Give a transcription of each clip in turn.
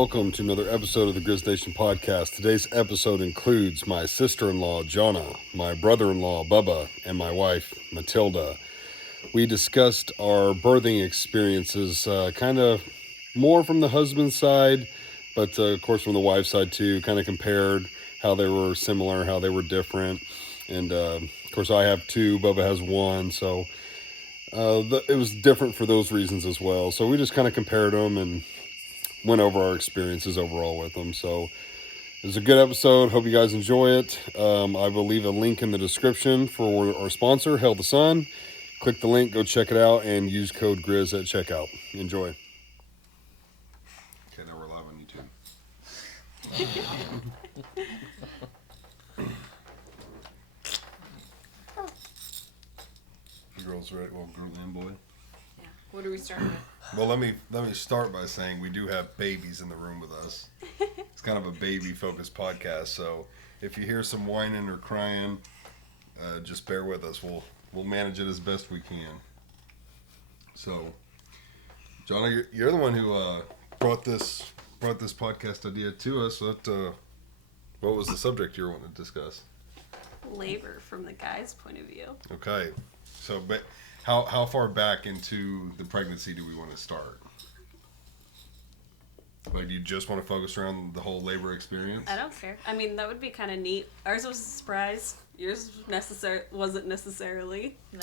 welcome to another episode of the Grizz Nation podcast. Today's episode includes my sister-in-law, Jonna, my brother-in-law, Bubba, and my wife, Matilda. We discussed our birthing experiences, kind of more from the husband's side, but of course from the wife's side too, kind of compared how they were similar, how they were different. And of course I have two, Bubba has one, so it was different for those reasons as well. So we just kind of compared them and went over our experiences overall with them. So it was a good episode. Hope you guys enjoy it. I will leave a link in the description for our sponsor, Hell the Sun. Click the link, go check it out, and use code Grizz at checkout. Enjoy. Okay, now we're live on YouTube. The girls ready? Well, girl and boy. Yeah. What are we starting with? Well, let me start by saying we do have babies in the room with us. It's kind of a baby-focused podcast, so if you hear some whining or crying, just bear with us. We'll manage it as best we can. So, Jonna, you're the one who brought this podcast idea to us. What was the subject you were wanting to discuss? Labor from the guy's point of view. Okay, so but how far back into the pregnancy do we want to start? Like, do you just want to focus around the whole labor experience? I don't care. I mean, that would be kind of neat. Ours was a surprise. Yours wasn't necessarily. No.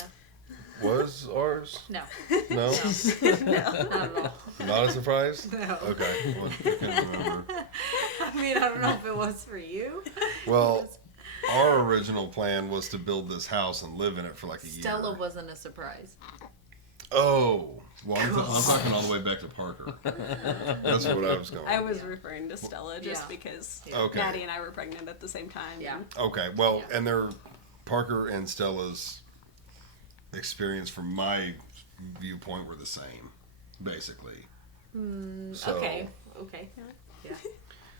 Was ours? No. No? No. Not at all. Not a surprise? No. Okay. Well, I can't remember. I mean, I don't know if it was for you. Well, our original plan was to build this house and live in it for like a year. Stella wasn't a surprise. Oh. Well, I'm talking all the way back to Parker. That's what I was going I was referring to Stella just Yeah. because Okay. Maddie and I were pregnant at the same time. Yeah. Okay. Well, and they're Parker and Stella's experience from my viewpoint were the same, basically. So, Okay. Yeah.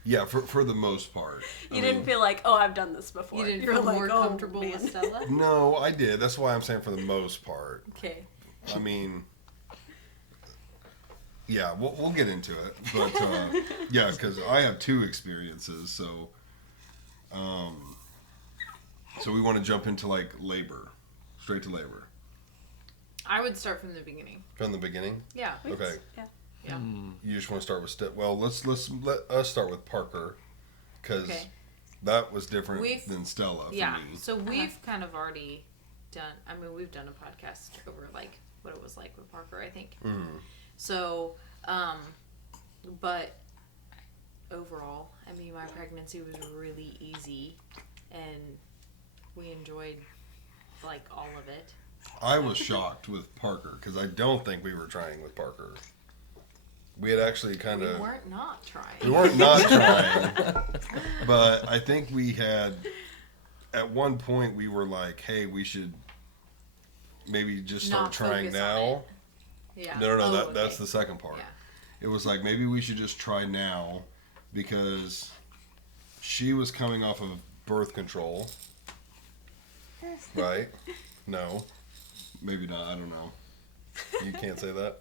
yeah, for the most part. You didn't feel like, oh, I've done this before. You didn't were feel like, more oh, comfortable man. with Stella? No, I did. That's why I'm saying for the most part. Okay. I mean, yeah, we'll get into it, but yeah, because I have two experiences, so we want to jump into like labor, straight to labor I would start from the beginning. from the beginning. Yeah. Okay, Yeah. Yeah. you just want to start with well, let us start with Parker, because Okay. that was different We've- than Stella for Yeah. me. So we've kind of already done, I mean, we've done a podcast over like what it was like with Parker, I think. Mm. So, but overall, I mean, my pregnancy was really easy and we enjoyed like all of it. I was shocked with Parker because I don't think we were trying with Parker. We had actually kind of. We weren't not trying. We weren't not trying, but I think we had, at one point we were like, hey, we should maybe just start Not trying focus on now. Yeah. No, Oh, that's okay. the second part. Yeah. It was like, maybe we should just try now because she was coming off of birth control, right? No, maybe not, I don't know. You can't say that.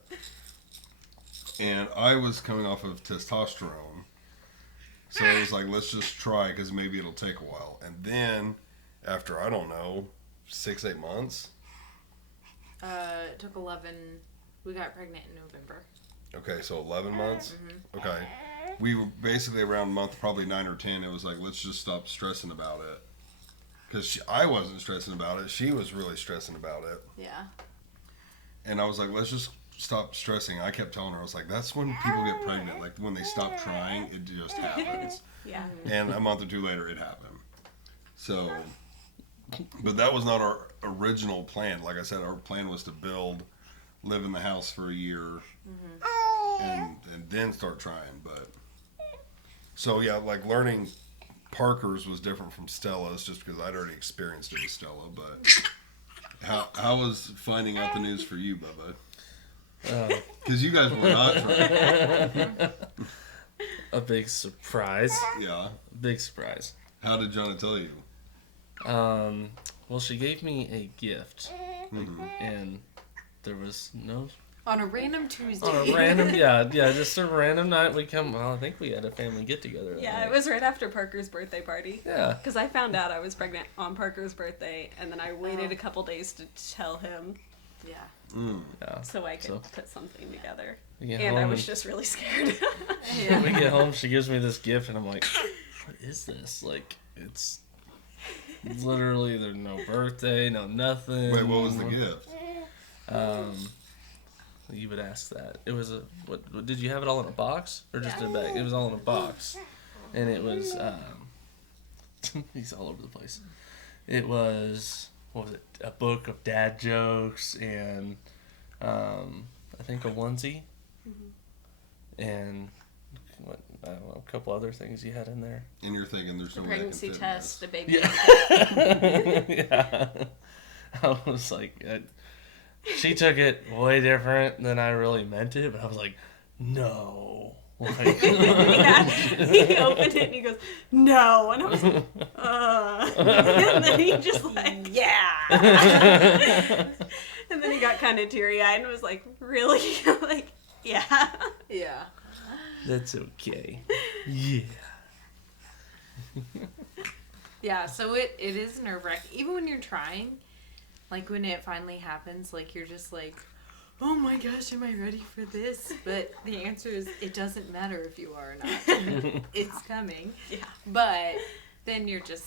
And I was coming off of testosterone. So it was like, let's just try because maybe it'll take a while. And then after, I don't know, 6-8 months. It took 11. We got pregnant in November. Okay, so 11 months? Mm-hmm. Okay. We were basically around month probably 9 or 10. It was like, let's just stop stressing about it. Because I wasn't stressing about it. She was really stressing about it. Yeah. And I was like, let's just stop stressing. I kept telling her, I was like, that's when people get pregnant. Like, when they stop trying, it just happens. Yeah. And a month or two later, it happened. So, but that was not our original plan. Like I said, our plan was to live in the house for a year, and then start trying. But, so yeah, like learning Parker's was different from Stella's just because I'd already experienced it with Stella. But how was finding out the news for you, Bubba? Because you guys were not trying. A big surprise. Yeah. Big surprise. How did Jonna tell you? Well, she gave me a gift, and there was no On a random Tuesday. On a random, just a random night we come. Well, I think we had a family get together. That Yeah, night. it was right after Parker's birthday party. Yeah. Because I found out I was pregnant on Parker's birthday, and then I waited a couple days to tell him Yeah. Yeah. so I could put something together. We get And I home was just really scared. and we get home, she gives me this gift, and I'm like, what is this? Like, it's literally, there's no birthday, no nothing. Wait, what was the gift? You would ask that. It was what did you have it all in a box? Or just in a bag? It was all in a box. And it was, he's all over the place. It was, what was it? A book of dad jokes and, I think a onesie. And, what, I don't know, a couple other things you had in there. And you're thinking there's The no way I can pregnancy fit test, the this. baby. Yeah. Yeah. I was like, she took it way different than I really meant it, but I was like, no. Like, Yeah, he opened it and he goes, no, and I was like, and then he just like, yeah, and then he got kind of teary-eyed and was like, really? Like, yeah. Yeah. That's okay. Yeah. Yeah, so it is nerve-wracking. Even when you're trying, like when it finally happens, like you're just like, oh my gosh, am I ready for this? But the answer is, it doesn't matter if you are or not. It's coming. Yeah. But then you're just,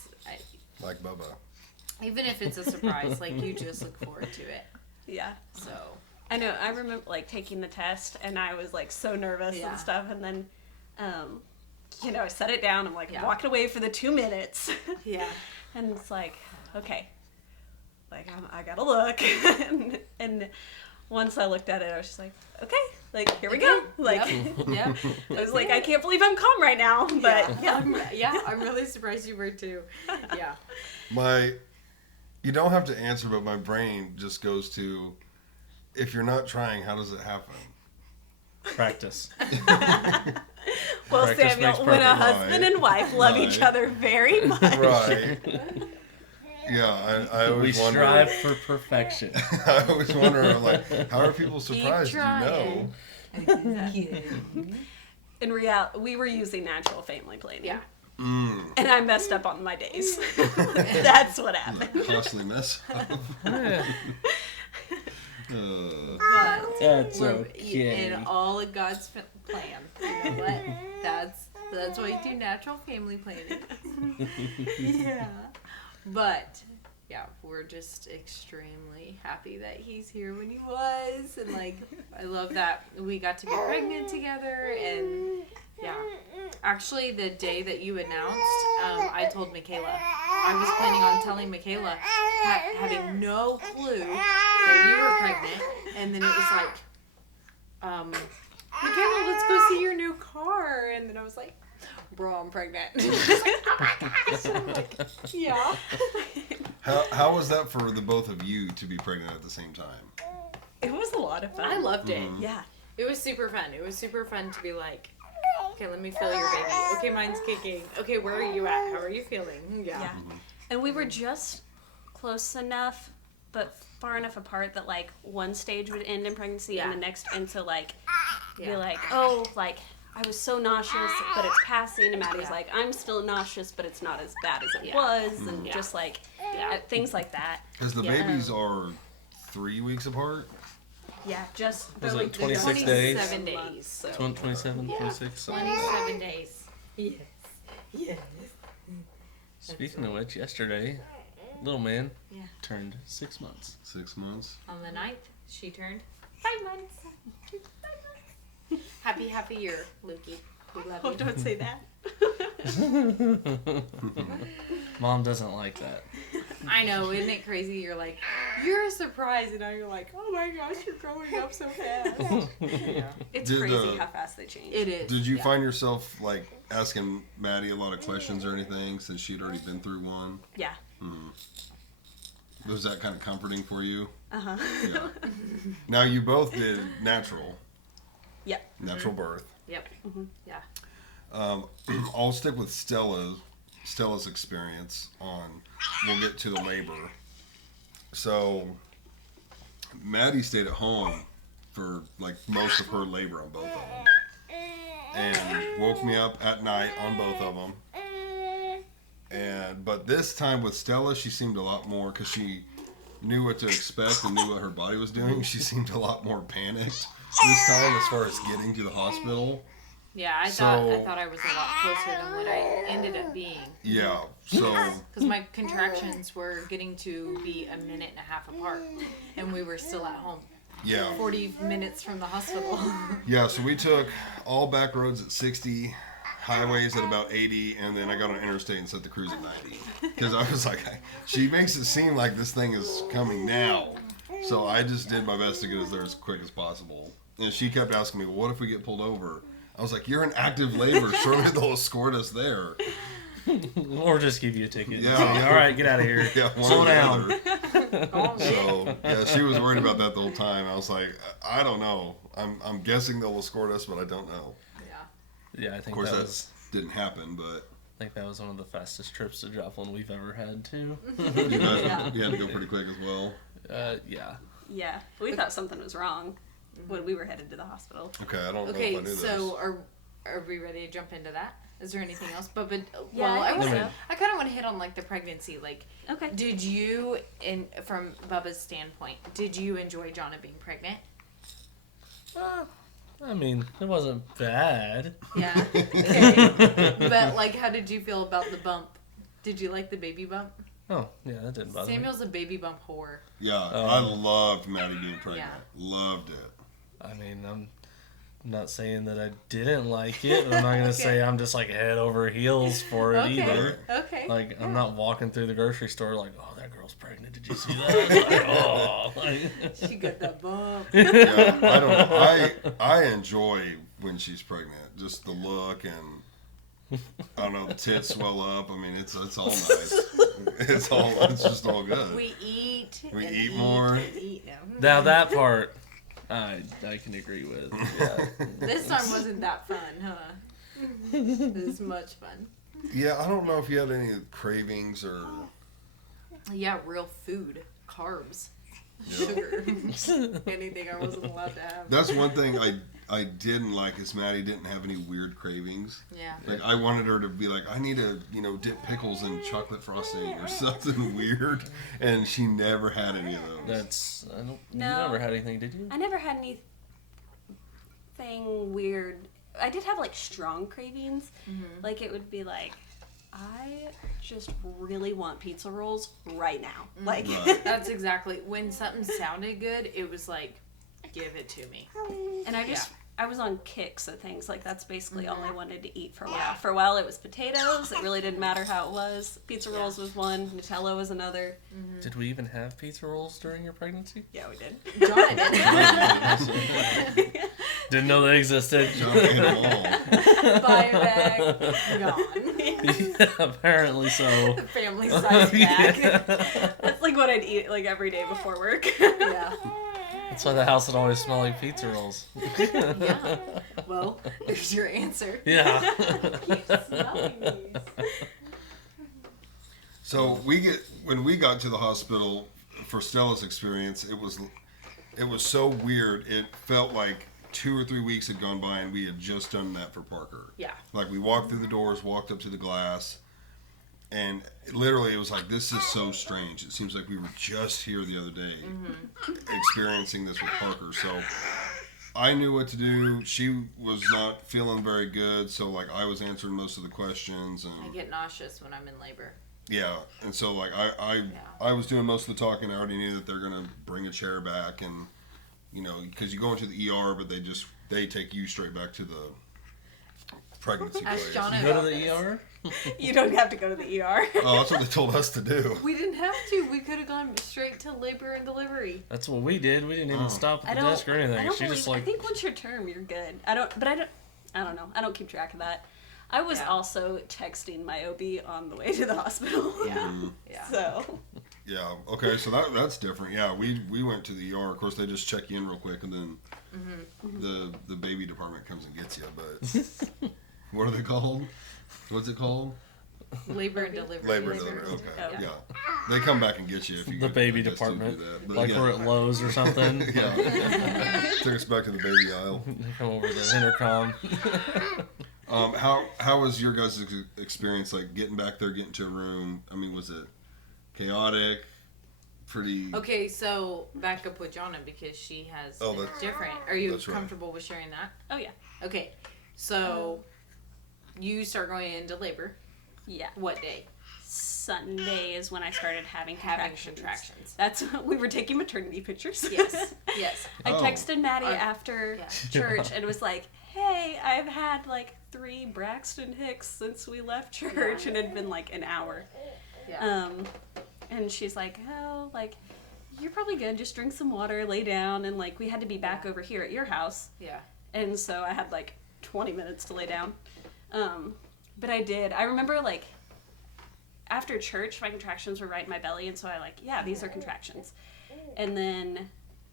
Like Bubba. even if it's a surprise, like you just look forward to it. Yeah. So, I know. I remember like taking the test and I was like so nervous Yeah. and stuff. And then, I set it down. I'm like Yeah. walking away for the 2 minutes. yeah. And it's like, okay, like I gotta look. and once I looked at it, I was just like, okay, like here we go. Like, Yep. I was like, I can't believe I'm calm right now. But I'm really surprised you were too. Yeah. You don't have to answer, but my brain just goes to, if you're not trying, how does it happen? Practice. Well, Practice Samuel, makes when a perfect. husband and wife love each Right. other very much. Right. Yeah, I We always wonder. strive for perfection. I always wonder, like, how are people surprised? You trying. know. In reality, we were using natural family planning. Yeah. And I messed up on my days. That's what happened. Costly mess. Yeah. But That's we're okay. in all of God's plan. You know what? That's why you do natural family planning. Yeah. But yeah, we're just extremely happy that he's here when he was, and like I love that we got to get pregnant together. And yeah, actually the day that you announced, I told Michaela. I was planning on telling Michaela, having no clue that you were pregnant, and then it was like, Michaela, let's go see your new car, and then I was like, bro, I'm pregnant. I'm like, yeah. How was that for the both of you to be pregnant at the same time? It was a lot of fun. I loved it. Yeah. It was super fun. It was super fun to be like, okay, let me feel your baby. Okay, mine's kicking. Okay, where are you at? How are you feeling? Yeah. And we were just close enough, but far enough apart that like one stage would end in pregnancy and the next, and so like be like, oh, like I was so nauseous, but it's passing. And Maddie's like, I'm still nauseous, but it's not as bad as it was, and just like things like that. Because the babies are 3 weeks apart. Yeah, just Was they're it 26 days? 27 days. So. 27, 26. something like that. 27 days. Yes. Yes. Speaking of which, yesterday, little man Yeah. turned 6 months. 6 months. On the 9th, she turned 5 months. 5 months. Happy year, Lukey. We love Oh, you. don't say that. Mom doesn't like that. I know, isn't it crazy? You're like, you're a surprise, and now you're like, oh my gosh, you're growing up so fast. Yeah. It's Did, crazy how fast they change. It is. Did you find yourself like asking Maddie a lot of questions or anything since she'd already been through one? Yeah. Was that kind of comforting for you? Uh-huh. Yeah. Now you both did natural Yep. birth. Yep. Yeah. I'll stick with Stella's experience on. We'll get to the labor. So Maddie stayed at home for like most of her labor on both of them, and woke me up at night on both of them. But this time with Stella, she seemed a lot more, because she knew what to expect and knew what her body was doing. She seemed a lot more panicked this time as far as getting to the hospital. Yeah, I thought I was a lot closer than what I ended up being. Yeah, so... Because my contractions were getting to be a minute and a half apart, and we were still at home. Yeah. 40 minutes from the hospital. Yeah, so we took all back roads at 60, highways at about 80, and then I got on interstate and set the cruise at 90. Because I was like, she makes it seem like this thing is coming now. So I just did my best to get us there as quick as possible. And she kept asking me, well, what if we get pulled over? I was like, you're in active labor. Surely they'll escort us there. Or just give you a ticket. Yeah. Say, all right, get out of here. Yeah, slow down. So, yeah, she was worried about that the whole time. I was like, I don't know. I'm guessing they'll escort us, but I don't know. Yeah, I think Of course, that didn't happen, but... I think that was one of the fastest trips to Joplin we've ever had, too. You had to go pretty quick as well. Yeah. Yeah, we thought something was wrong when we were headed to the hospital. Okay, I don't know if I Okay, knew this. so are we ready to jump into that? Is there anything else? But Yeah, well, I think I so. kind of want to hit on like the pregnancy. Like, Okay. did you, from Bubba's standpoint, did you enjoy Jonna being pregnant? I mean, it wasn't bad. Yeah. Okay. But like, how did you feel about the bump? Did you like the baby bump? Oh, yeah, that didn't bother me. Samuel's a baby bump whore. Yeah, I loved Maddie being pregnant. Yeah. Loved it. I mean, I'm not saying that I didn't like it, but I'm not going to say I'm just like head over heels for it either. Okay. Like, I'm not walking through the grocery store like, oh, that girl's pregnant. Did you see that? Like, oh. Like, She got that bump. Yeah, I don't know. I enjoy when she's pregnant. Just the look and, I don't know, the tits swell up. I mean, it's all nice. It's just all good. We eat. We and eat more. And eat. Yeah. now, that part, I can agree with. Yeah. This time wasn't that fun, huh? It was much fun. Yeah, I don't know if you had any cravings or... Yeah, real food, carbs, Yeah. sugar, anything I wasn't allowed to have. That's one thing I didn't like is Maddie didn't have any weird cravings. Yeah. Like, I wanted her to be like, I need to, dip pickles in chocolate frosting or something weird. And she never had any of those. You No. never had anything, did you? I never had anything weird. I did have like strong cravings. Like it would be like, I just really want pizza rolls right now. Like Right. That's exactly, when something sounded good, it was like, give it to me. and I was on kicks of things. Like that's basically all I wanted to eat for a while. For a while it was potatoes. It really didn't matter how it was. Pizza rolls was one. Nutella was another. Did we even have pizza rolls during your pregnancy? Yeah, we did. Jonna did. Didn't know they existed. John ate them all. Buy a bag, gone. Yeah, apparently so. Family size bag. That's like what I'd eat like every day before work. Yeah. That's why the house would always smell like pizza rolls. Yeah. Well, there's your answer. Yeah. Keep smelling these. So when we got to the hospital for Stella's experience, it was so weird. It felt like 2 or 3 weeks had gone by and we had just done that for Parker. Yeah. Like we walked through the doors, walked up to the glass, and literally it was like, this is so strange. It seems like we were just here the other day experiencing this with Parker. So I knew what to do. She was not feeling very good, so like I was answering most of the questions. And I get nauseous when I'm in labor. yeah, and so like I was doing most of the talking. I already knew that they're gonna bring a chair back, and because you go into the ER, but they take you straight back to the pregnancy Ask place. Jonna You go to about the this. ER? You don't have to go to the ER. Oh, that's what they told us to do. We didn't have to. We could have gone straight to labor and delivery. That's what we did. We didn't even stop I at the don't. desk or anything. I don't She believe. just I like, think once you're term, you're good. I don't know. I don't keep track of that. I was also texting my OB on the way to the hospital. Yeah. Yeah. So. Yeah. Okay. So that's different. Yeah. We went to the ER. Of course, they just check you in real quick, and then the baby department comes and gets you. But what are they called? What's it called? Labor and delivery. Labor and delivery. Okay. Oh. Yeah. They come back and get you if you the get, baby I guess, department, do that. But like we're at Lowe's or something. Yeah. Took us back to the baby aisle. They come over the intercom. How was your guys' experience, like getting back there, getting to a room? I mean, was it chaotic? Pretty. Okay, so back up with Jonna because she has different. Are you comfortable with sharing that? Oh yeah. Okay, so you start going into labor. Yeah. What day? Sunday is when I started having contractions. That's we were taking maternity pictures. Yes. Yes. I texted Maddie after church and was like, "Hey, I've had like 3 Braxton Hicks since we left church, and it'd been like an hour." Yeah. And she's like, "Oh, like you're probably good. Just drink some water, lay down." And like we had to be back over here at your house. Yeah. And so I had like 20 minutes to lay down. But I did. I remember like after church, my contractions were right in my belly, and so I like, yeah, these are contractions. And then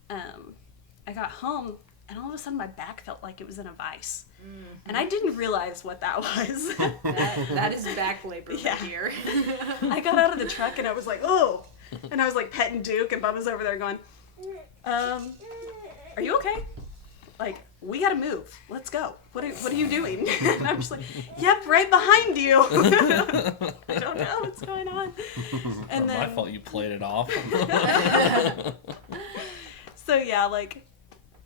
I got home, and all of a sudden my back felt like it was in a vice. Mm-hmm. And I didn't realize what that was. that is back labor right here. I got out of the truck, and I was like, oh. And I was like petting Duke, and Bubba's over there going, are you okay? Like, we gotta move. Let's go. What are you doing? And I'm just like, yep, right behind you. I don't know what's going on. And then, my fault you played it off. So yeah, like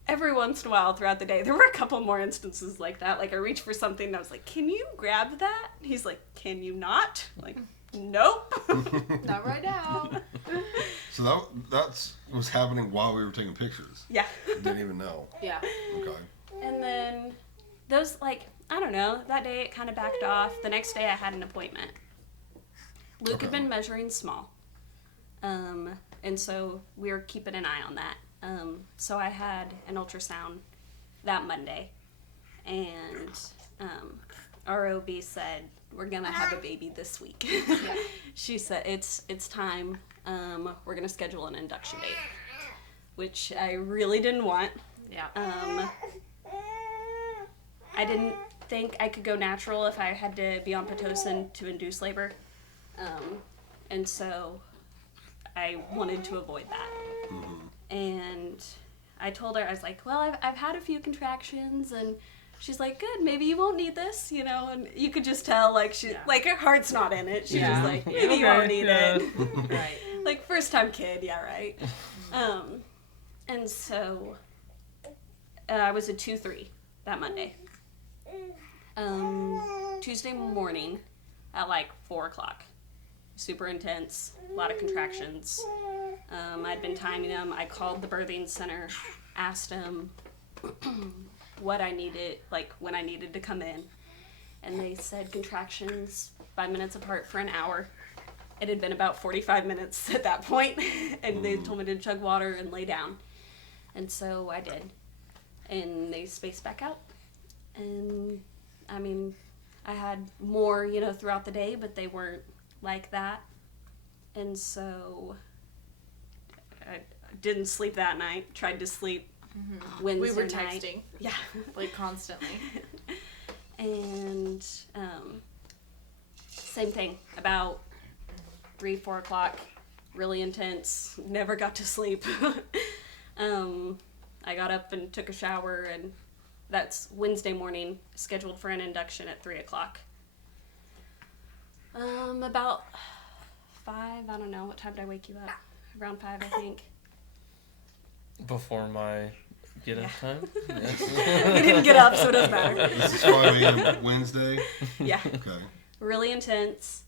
every once in a while throughout the day, there were a couple more instances like that. Like I reached for something and I was like, can you grab that? He's like, can you not? Like, nope. Not right now. So that was happening while we were taking pictures. Yeah. Didn't even know. Yeah. Okay. And then those, like, I don't know, that day it kind of backed off. The next day I had an appointment. Luke had been measuring small. And so we were keeping an eye on that. So I had an ultrasound that Monday. And our OB said, we're going to have a baby this week. Yeah. She said, it's time. We're going to schedule an induction date. Which I really didn't want. Yeah. I didn't think I could go natural if I had to be on Pitocin to induce labor. And so I wanted to avoid that. Mm-hmm. And I told her, I was like, well, I've had a few contractions, and she's like, good, maybe you won't need this, you know, and you could just tell, like, like, her heart's not in it. She's just like, maybe you won't need it. Right. Like, first time kid, yeah, right. And so I was a 2-3 that Monday. Tuesday morning at like 4 o'clock. Super intense, a lot of contractions. I'd been timing them. I called the birthing center, asked them what I needed, like when I needed to come in. And they said contractions 5 minutes apart for an hour. It had been about 45 minutes at that point, and they told me to chug water and lay down. And so I did. And they spaced back out. And, I mean, I had more, you know, throughout the day, but they weren't like that. And so I didn't sleep that night. Tried to sleep Wednesday night. We were texting. Yeah. Like, constantly. And same thing. About 3-4 o'clock, really intense, never got to sleep. I got up and took a shower, and that's Wednesday morning, scheduled for an induction at 3 o'clock. About 5, I don't know, what time did I wake you up? Around 5, I think. Before my get-up time? Yes. We didn't get up, so it doesn't matter. This is 5 a.m. Wednesday? Yeah. Okay. Really intense.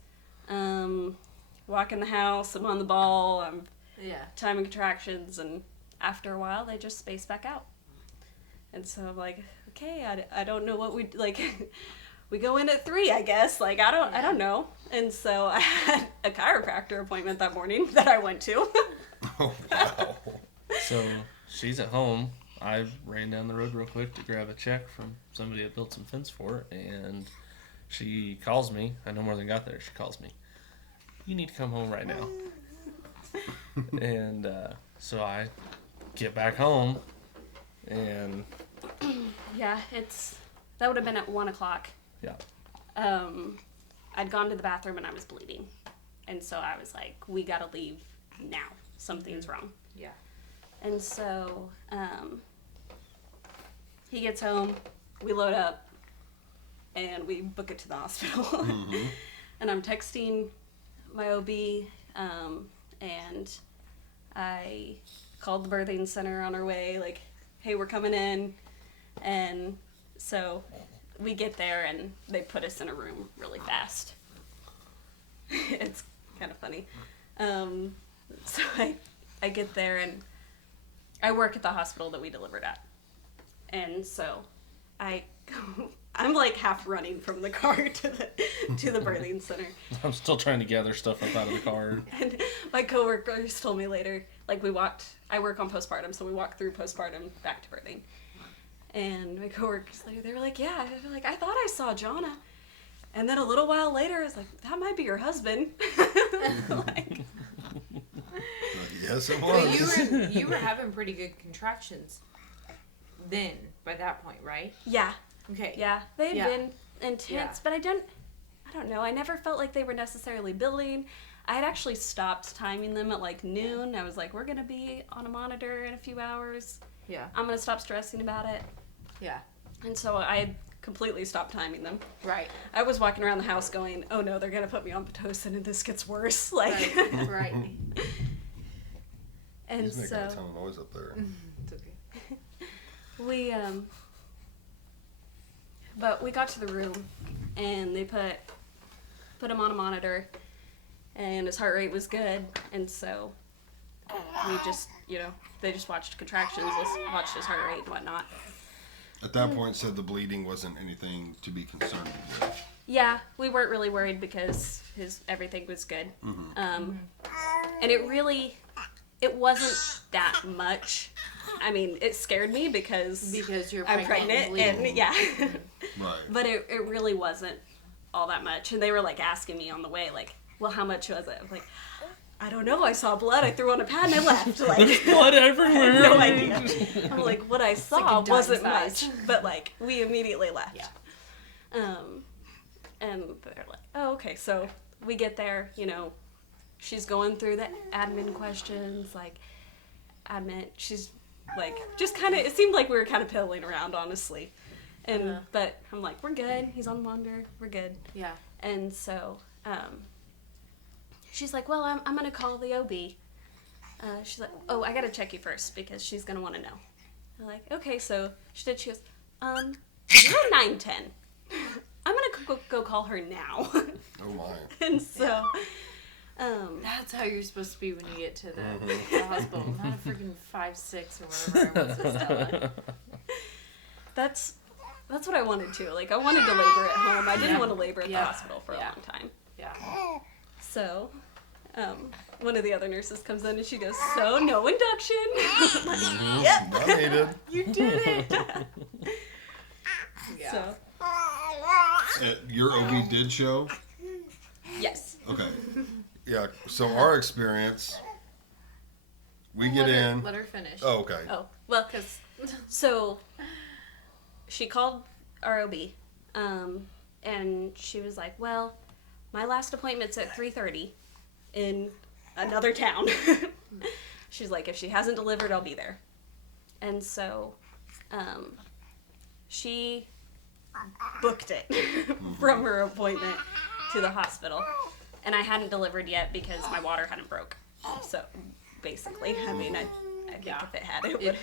Walking the house, I'm on the ball, I'm timing contractions, and after a while, they just space back out. And so I'm like, okay, I don't know what we, like, we go in at 3, I guess. Like, I don't know. And so I had a chiropractor appointment that morning that I went to. Oh, wow. So she's at home. I ran down the road real quick to grab a check from somebody that built some fence for her, and she calls me. I no more than got there. She calls me. You need to come home right now. And so I get back home, and Yeah, that would have been at 1 o'clock. yeah. I'd gone to the bathroom and I was bleeding. And so I was like, we gotta leave now. Something's wrong. Yeah. And so he gets home, we load up, and we book it to the hospital. Mm-hmm. And I'm texting my OB, and I called the birthing center on our way, like, hey, we're coming in. And so we get there, and they put us in a room really fast. It's kind of funny. So I get there, and I work at the hospital that we delivered at. And so I'm like half running from the car to the birthing center. I'm still trying to gather stuff up out of the car. And my coworkers told me later, like, I work on postpartum, so we walked through postpartum back to birthing. And my coworkers later, they were like, yeah, like, I thought I saw Jonna. And then a little while later, I was like, that might be your husband. Like, yes, it But was. you were having pretty good contractions then, by that point, right? yeah. Okay. Yeah, they've been intense, Yeah. but I don't know, I never felt like they were necessarily building. I had actually stopped timing them at like noon. I was like, we're going to be on a monitor in a few hours. Yeah. I'm going to stop stressing about it. Yeah. And so I had completely stopped timing them. Right. I was walking around the house going, oh no, they're going to put me on Pitocin and this gets worse. Like, Right. Right. And He's making so a ton of noise up there. It's okay. we, but we got to the room and they put him on a monitor and his heart rate was good. And so we just, they just watched contractions, watched his heart rate and whatnot. At that point, said the bleeding wasn't anything to be concerned with. Yeah, we weren't really worried because everything was good. Mm-hmm. And it wasn't that much. I mean, it scared me because you're I'm pregnant and yeah. Right. But it really wasn't all that much. And they were like asking me on the way, like, well, how much was it? I'm like, I don't know. I saw blood. I threw on a pad and I left. Like, There's blood everywhere. I had no idea. I'm like, what I saw like a dime wasn't size. much, but like we immediately left. Yeah. And they're like, oh, okay. So we get there. She's going through the admin questions. Like, she's like just kind of. It seemed like we were kind of piddling around, honestly. And but I'm like, we're good. He's on monitor. We're good. Yeah. And so she's like, well, I'm going to call the OB. She's like, oh, I got to check you first because she's going to want to know. I'm like, okay. So she goes, 910. I'm going to go call her now. Oh, my. And so, That's how you're supposed to be when you get to the hospital. Not a freaking 5'6" or whatever I was with Stella. that's what I wanted to. Like, I wanted to labor at home. I didn't want to labor at the Yeah. hospital for a long time. Yeah. So, one of the other nurses comes in and she goes, so no induction. I'm like, yep. Not needed. You did it. Yeah. So, Your OB did show? yes. Okay. Yeah, so our experience, we get in. Let her finish. Oh, okay. Oh, well, Because so she called our OB, and she was like, well, my last appointment's at 3:30 in another town. She's like, if she hasn't delivered, I'll be there. And so she booked it from her appointment to the hospital. And I hadn't delivered yet because my water hadn't broke. So, basically, I mean, I think if it had, it would. it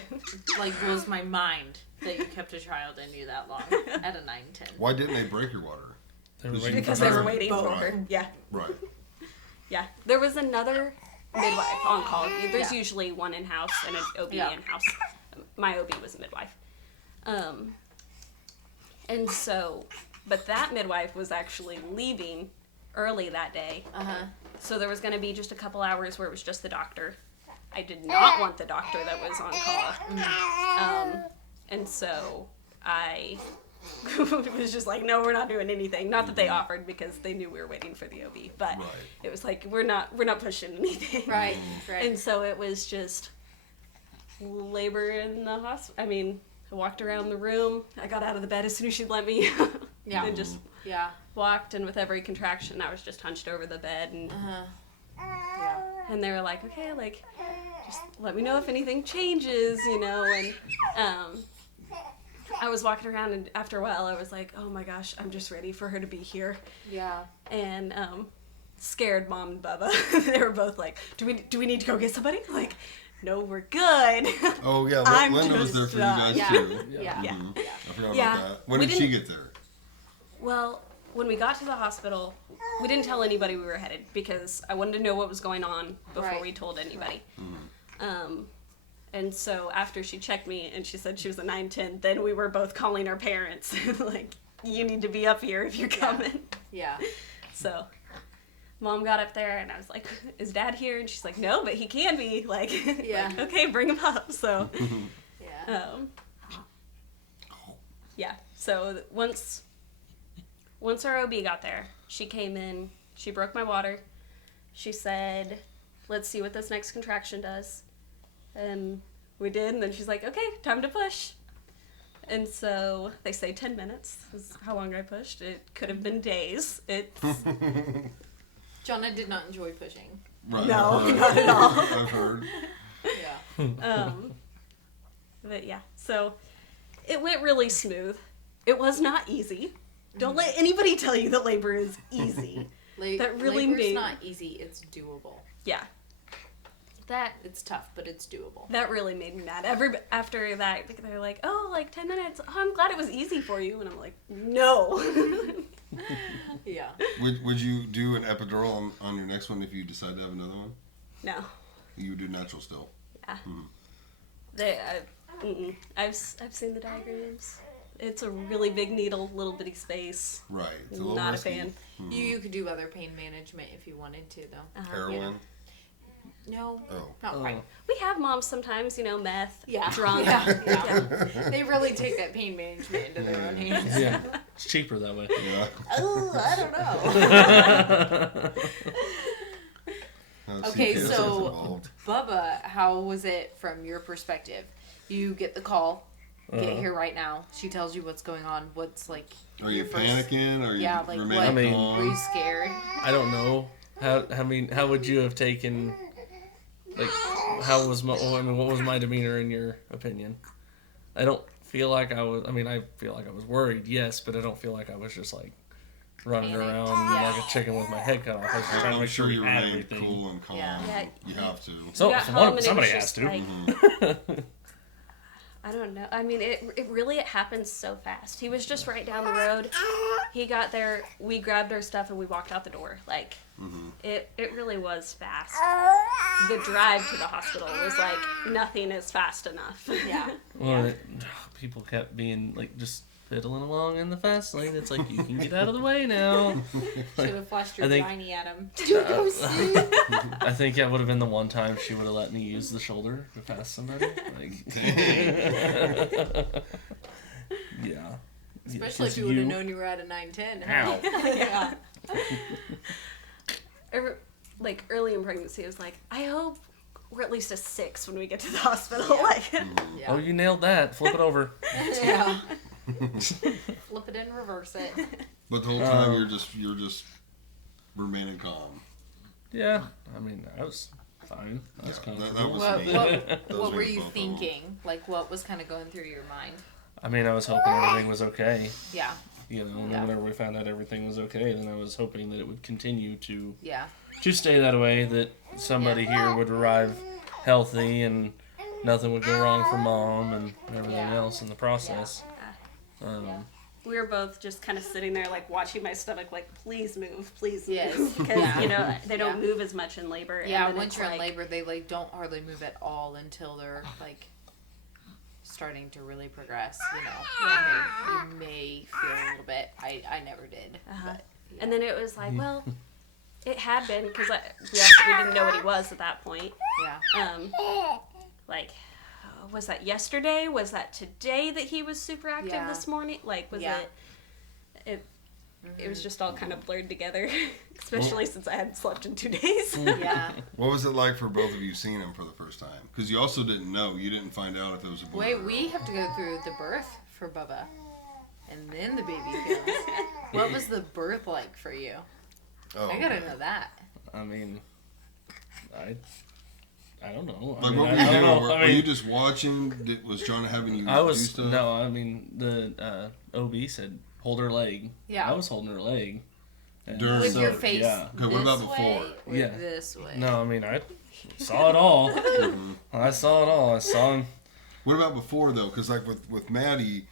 like blows my mind that you kept a child in you that long at a 9-10. Why didn't they break your water? They were waiting Because for they her. were waiting for Right. her. Yeah. Right. Yeah. There was another midwife on call. There's Yeah. usually one in-house and an OB Yeah. in-house. My OB was a midwife. And so, but that midwife was actually leaving early that day. So there was going to be just a couple hours where it was just the doctor. I did not want the doctor that was on call. And so I was just like, no, we're not doing anything. Not that they offered because they knew we were waiting for the OB, but Right. it was like, we're not pushing anything. Right. Right. And so it was just labor in the hospital. I mean, I walked around the room. I got out of the bed as soon as she'd let me. Yeah. And just Yeah. Walked, and with every contraction, I was just hunched over the bed, and Yeah. and they were like, okay, like, just let me know if anything changes, you know, and I was walking around, and after a while, I was like, oh my gosh, I'm just ready for her to be here. Yeah. And scared Mom and Bubba. They were both like, do we need to go get somebody? Like, no, we're good. Oh yeah, I'm Linda was there for you guys Yeah. too. Yeah. Yeah. I forgot Yeah. about that. When We did she didn't- get there? Well, when we got to the hospital, we didn't tell anybody we were headed because I wanted to know what was going on before Right. we told anybody. And so after she checked me and she said she was a 910, then we were both calling our parents. Like, you need to be up here if you're coming. Yeah. So Mom got up there and I was like, is Dad here? And she's like, no, but he can be. Like, Yeah. like, okay, bring him up. So, Yeah. yeah. So once our OB got there, she came in, she broke my water. She said, let's see what this next contraction does. And we did, and then she's like, okay, time to push. And so they say 10 minutes is how long I pushed. It could have been days. It's Jonna did not enjoy pushing. Right, No, I've heard. not at all. I've heard. Yeah. But yeah, so it went really smooth. It was not easy. Don't let anybody tell you that labor is easy. That really Labor's made- not easy. It's doable. Yeah. It's tough, but it's doable. That really made me mad. After that, they're like, oh, like 10 minutes. Oh, I'm glad it was easy for you. And I'm like, no. Yeah. Would you do an epidural on your next one if you decide to have another one? No. You would do natural still. I've seen the diagrams. It's a really big needle, little bitty space. Right. It's a little Not risky. a fan. You could do other pain management if you wanted to, though. Heroin. No, Oh. not quite. We have moms sometimes, you know, meth, Yeah. drunk. Yeah. They really take that pain management into their own hands. Yeah, it's cheaper that way. Yeah. Oh, I don't know. Okay, CPS is so involved. Bubba, how was it from your perspective? You get the call, get here right now. She tells you what's going on. What's like? Are you your first- panicking? Are you Yeah, like remaining what? I mean- calm? Were you scared? I don't know. How would you have taken, like, what was my demeanor in your opinion? I don't feel like I was, I feel like I was worried, yes, but I don't feel like I was just, like, running Panicked. around Yeah. like a chicken with my head cut off. I was just trying to I'm make sure sure you we had remain everything. cool and calm. Yeah. Yeah. You have to. So, We got so home and it somebody was has just to. like- I don't know. I mean, it happened so fast. He was just right down the road. He got there, we grabbed our stuff, and we walked out the door. Like, it really was fast. The drive to the hospital was like, nothing is fast enough. Yeah. Well, people kept being, like, just fiddling along in the fast lane. It's like, you can get out of the way now. Should have flashed your I think- tiny at him. Did you go see? I think that would have been the one time she would have let me use the shoulder to pass somebody. Like, yeah. Especially if you would have known you were at a 910. Ow. Yeah. Like, early in pregnancy, I was like, I hope we're at least a 6 when we get to the hospital. Like, Yeah. Oh, you nailed that. Flip it over. Yeah. Flip it and reverse it. But the whole time you're just remaining calm. Yeah. I was fine. I was Yeah, that comfortable. was What, me. what, That was what were me you both of them. thinking? Like, what was kind of going through your mind? I was hoping everything was okay. Yeah. You know, and Yeah. whenever we found out everything was okay, then I was hoping that it would continue to Yeah. stay that way, that somebody here would arrive healthy and nothing would go wrong for mom and everything Yeah. else in the process. Yeah. we were both just kind of sitting there, like, watching my stomach, like, please move. Yes. Because, Yeah. you know, they don't Yeah. move as much in labor. Yeah, and then once it's you're in like- labor, they like don't hardly move at all until they're like starting to really progress. You know, and they may feel a little bit. I never did. But, yeah. And then it was like, well, it had been, because we didn't know what he was at that point. Yeah. Like, was that yesterday? Was that today that he was super active Yeah. this morning? Like, was Yeah. it was just all kind of blurred together, especially since I hadn't slept in 2 days. Yeah. What was it like for both of you seeing him for the first time? Because you also didn't know. You didn't find out if it was a boy or a Wait, we girl. have to go through the birth for Bubba. and then the baby comes. What was the birth like for you? Oh, I gotta know that. I mean, I don't know. Like, what were you I don't doing? know. Were you just watching? Was Jonna having you do stuff? No, I mean, the OB said, hold her leg. Yeah. I was holding her leg. With your face Okay, what about before? Or this way? No, I mean, I saw it all. I saw it all. I saw him. What about before, though? Because, like, with Maddie,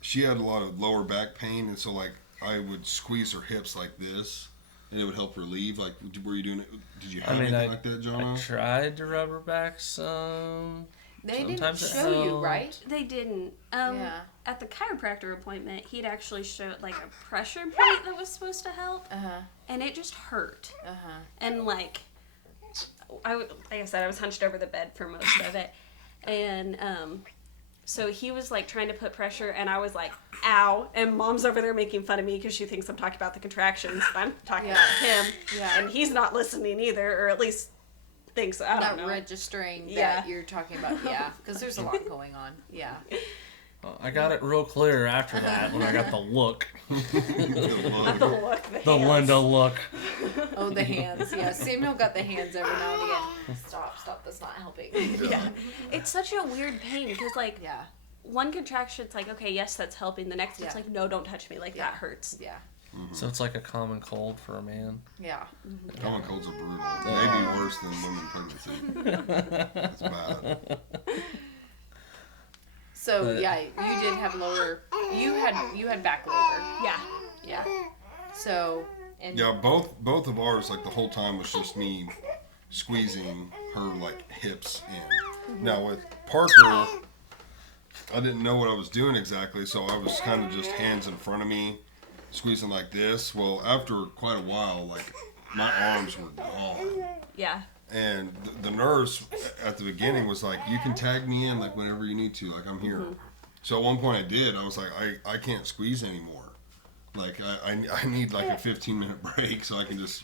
she had a lot of lower back pain, and so, like, I would squeeze her hips like this, and it would help relieve. Like, were you doing it? Did you have anything like that, Jonna? I tried to rub her back some. They Sometimes didn't it show you, helped. right? They didn't. Yeah. At the chiropractor appointment, he'd actually showed like a pressure plate that was supposed to help, and it just hurt. And like like I said, I was hunched over the bed for most of it, and so he was like trying to put pressure, and I was like, "Ow!" And Mom's over there making fun of me because she thinks I'm talking about the contractions. But I'm talking about him, and he's not listening either, or at least thinks I don't know. Registering that you're talking about, because there's a lot going on. Well, I got it real clear after that when I got the look. The Linda look. Oh, the hands. Yeah, Samuel got the hands every now and again. Stop, that's not helping. Yeah. It's such a weird pain because, like, one contraction, it's like, okay, yes, that's helping. The next, it's like, no, don't touch me. Like, that hurts. Yeah. Mm-hmm. So it's like a common cold for a man. Yeah. Common colds are brutal. Maybe worse than women pregnancy. It's bad. So you did have lower. You had back labor. Yeah. So both of ours, like, the whole time was just me squeezing her, like, hips in. Now with Parker, I didn't know what I was doing exactly, so I was kind of just hands in front of me, squeezing like this. Well, after quite a while, like, my arms were gone. Yeah. And the nurse at the beginning was like, you can tag me in, like, whenever you need to. Like, I'm here. So at one point I did. I was like, I can't squeeze anymore. Like, I need, like, a 15-minute break so I can just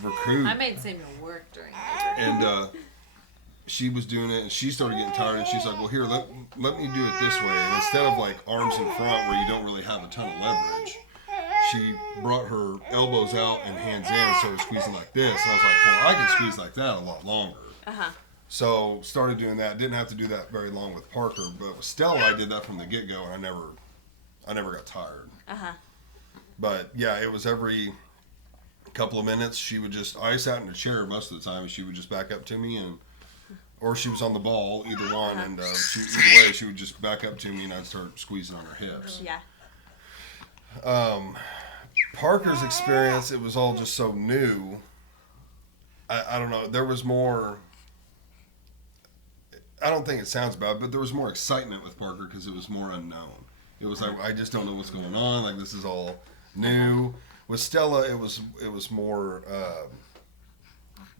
recoup. I made Samuel work during labor. And she was doing it, and she started getting tired, and she's like, well, here, let me do it this way. And instead of, like, arms in front where you don't really have a ton of leverage, she brought her elbows out and hands in and started squeezing like this. And I was like, well, I can squeeze like that a lot longer. So started doing that. Didn't have to do that very long with Parker, but with Stella, I did that from the get-go, and I never got tired. But yeah, it was every couple of minutes. I sat in a chair most of the time, and she would just back up to me, or she was on the ball, either one, and either way, she would just back up to me, and I'd start squeezing on her hips. Parker's experience, it was all just so new. I don't know. There was more. I don't think it sounds bad, but there was more excitement with Parker because it was more unknown. It was like, I just don't know what's going on. Like, this is all new. With Stella, it was more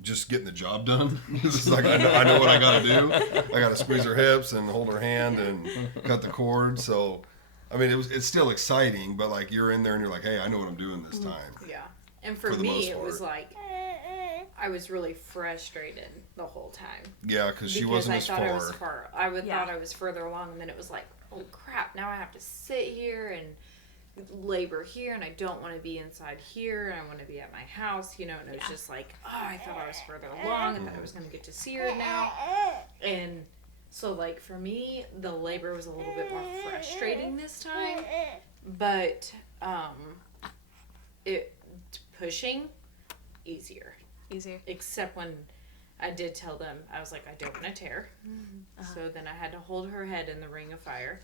just getting the job done. It's like, I know what I got to do. I got to squeeze her hips and hold her hand and cut the cord. So, I mean, it's still exciting, but, like, you're in there and you're like, hey, I know what I'm doing this time. Yeah. And for me, it was like, I was really frustrated the whole time. Yeah, because she wasn't as far. I thought I was further along, and then it was like, oh crap, now I have to sit here and labor here, and I don't want to be inside here, and I want to be at my house, and it was just like, oh, I thought I was further along, I thought I was going to get to see her now. And so, like, for me, the labor was a little bit more frustrating this time, but pushing, easier. Except when I did tell them, I was like, I don't want to tear. So then I had to hold her head in the ring of fire.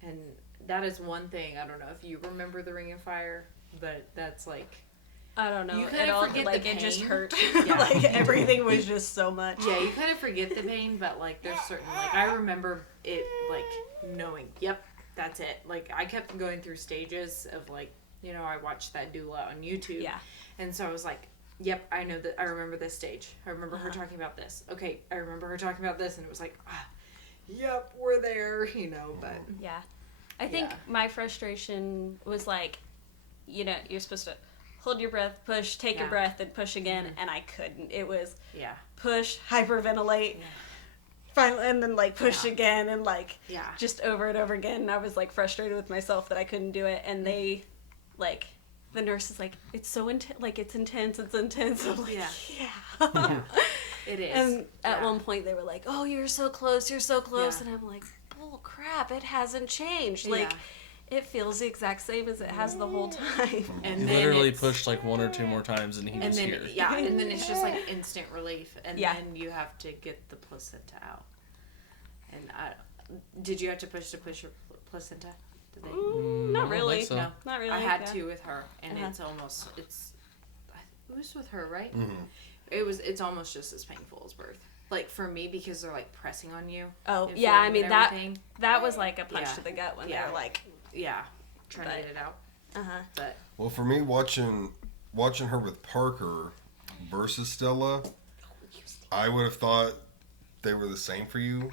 And that is one thing, I don't know if you remember the ring of fire, but that's like, I don't know. You kind of forget like the pain. It just hurt. Yeah. Like, everything was just so much. Yeah, you kind of forget the pain, but, like, there's certain, like, I remember it, like, knowing, yep, that's it. Like, I kept going through stages of, like, I watched that doula on YouTube. Yeah. And so I was like, yep, I know that. I remember this stage. I remember her talking about this. Okay, I remember her talking about this, and it was like, yep, we're there, but. Yeah. I think my frustration was like, you're supposed to hold your breath, push, take your breath, and push again, and I couldn't. It was push, hyperventilate, finally, and then like push again, and like Yeah. just over and over again. And I was like frustrated with myself that I couldn't do it, and they like the nurse is like, it's so intense, like it's intense. I'm like, yeah. It is. And at one point they were like, oh, you're so close, and I'm like, bull crap, it hasn't changed. Like it feels the exact same as it has the whole time. And You then literally it's- pushed like 1 or 2 more times and he was then here. and then it's just like instant relief, and then you have to get the placenta out. And did you have to push your placenta? Did they? Not really. think so. No, Not really. I had to with her, and it was with her, right? It's almost just as painful as birth. Like for me, because they're like pressing on you. Oh and yeah, I feeling mean and that everything. that was like a punch to the gut when they're like, trying to get it out. But Well, for me, watching her with Parker versus Stella, I would have thought they were the same for you,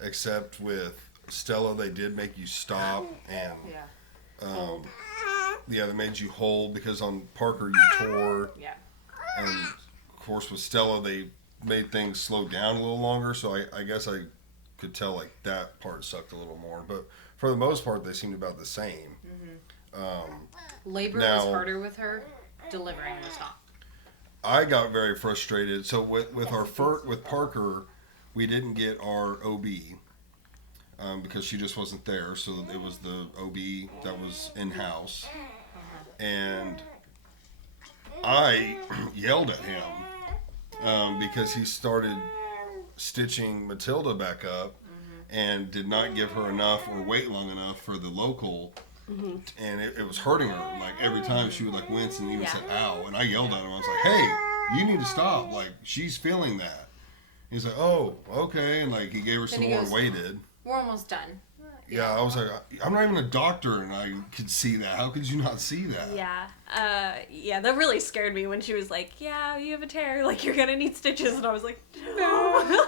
except with Stella, they did make you stop, and they made you hold, because on Parker you tore, and of course with Stella they made things slow down a little longer, so I guess I could tell like that part sucked a little more, but for the most part they seemed about the same. labor was harder with her. Delivering was not. I got very frustrated. So with Parker, we didn't get our OB because she just wasn't there. So it was the OB that was in house, and I yelled at him because he started stitching Matilda back up and did not give her enough or wait long enough for the local. And it was hurting her. Like every time she would like wince and even say ow, and I yelled at him. I was like, hey, you need to stop. Like she's feeling that. He's like, oh, okay, and like he gave her some more and waited. We're almost done. Yeah, I was like, I'm not even a doctor, and I could see that. How could you not see that? Yeah, that really scared me when she was like, yeah, you have a tear, like you're gonna need stitches, and I was like, no.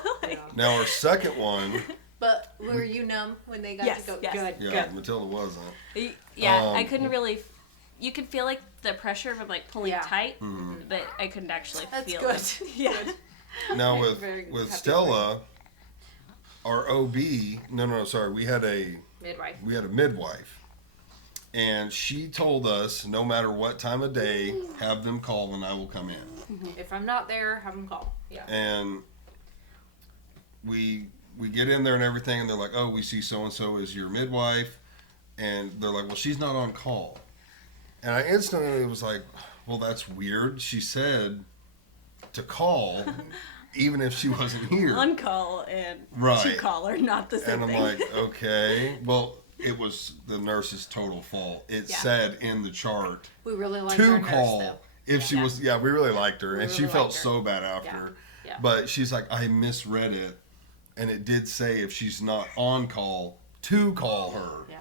Now our second one. But were you numb when they got to go? Yes. Yeah, Matilda wasn't. Yeah, I couldn't really. You could feel like the pressure from like pulling tight, but I couldn't actually feel good. it. Yeah. Now with Stella, our OB. Sorry, we had a midwife. We had a midwife, and she told us no matter what time of day, have them call and I will come in. If I'm not there, have them call. Yeah. And we get in there and everything, and they're like, oh, we see so-and-so is your midwife. And they're like, well, she's not on call. And I instantly was like, well, that's weird. She said to call even if she wasn't here. On call and to call are not the same thing. And I'm like, okay. Well, it was the nurse's total fault. It said in the chart we really liked to our call nurse, though. if she was. Yeah, we really liked her, and she really felt liked her. so bad after. Yeah. But she's like, I misread it, and it did say if she's not on call to call her. Yeah.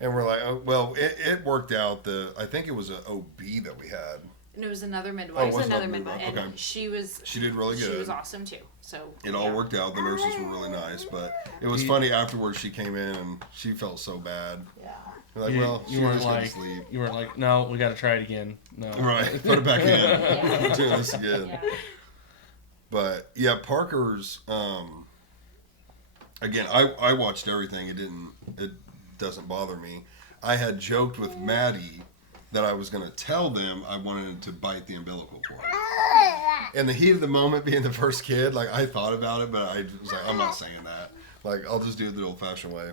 And we're like, oh, well, it worked out. I think it was an OB that we had. And it was another midwife. Oh, It was another another midwife. midwife. And Okay. she did really good. She was awesome too. So It all worked out. The nurses were really nice, but it was funny afterwards. She came in and she felt so bad. Yeah. We're like, well, you she was weren't just gonna like sleep. you weren't like, no, we got to try it again. No. Right, put it back in. Do this again. Yeah. But yeah, Parker's. Again, I watched everything. It doesn't bother me. I had joked with Maddie that I was going to tell them I wanted to bite the umbilical cord. In the heat of the moment, being the first kid, like I thought about it, but I was like, I'm not saying that. Like I'll just do it the old-fashioned way.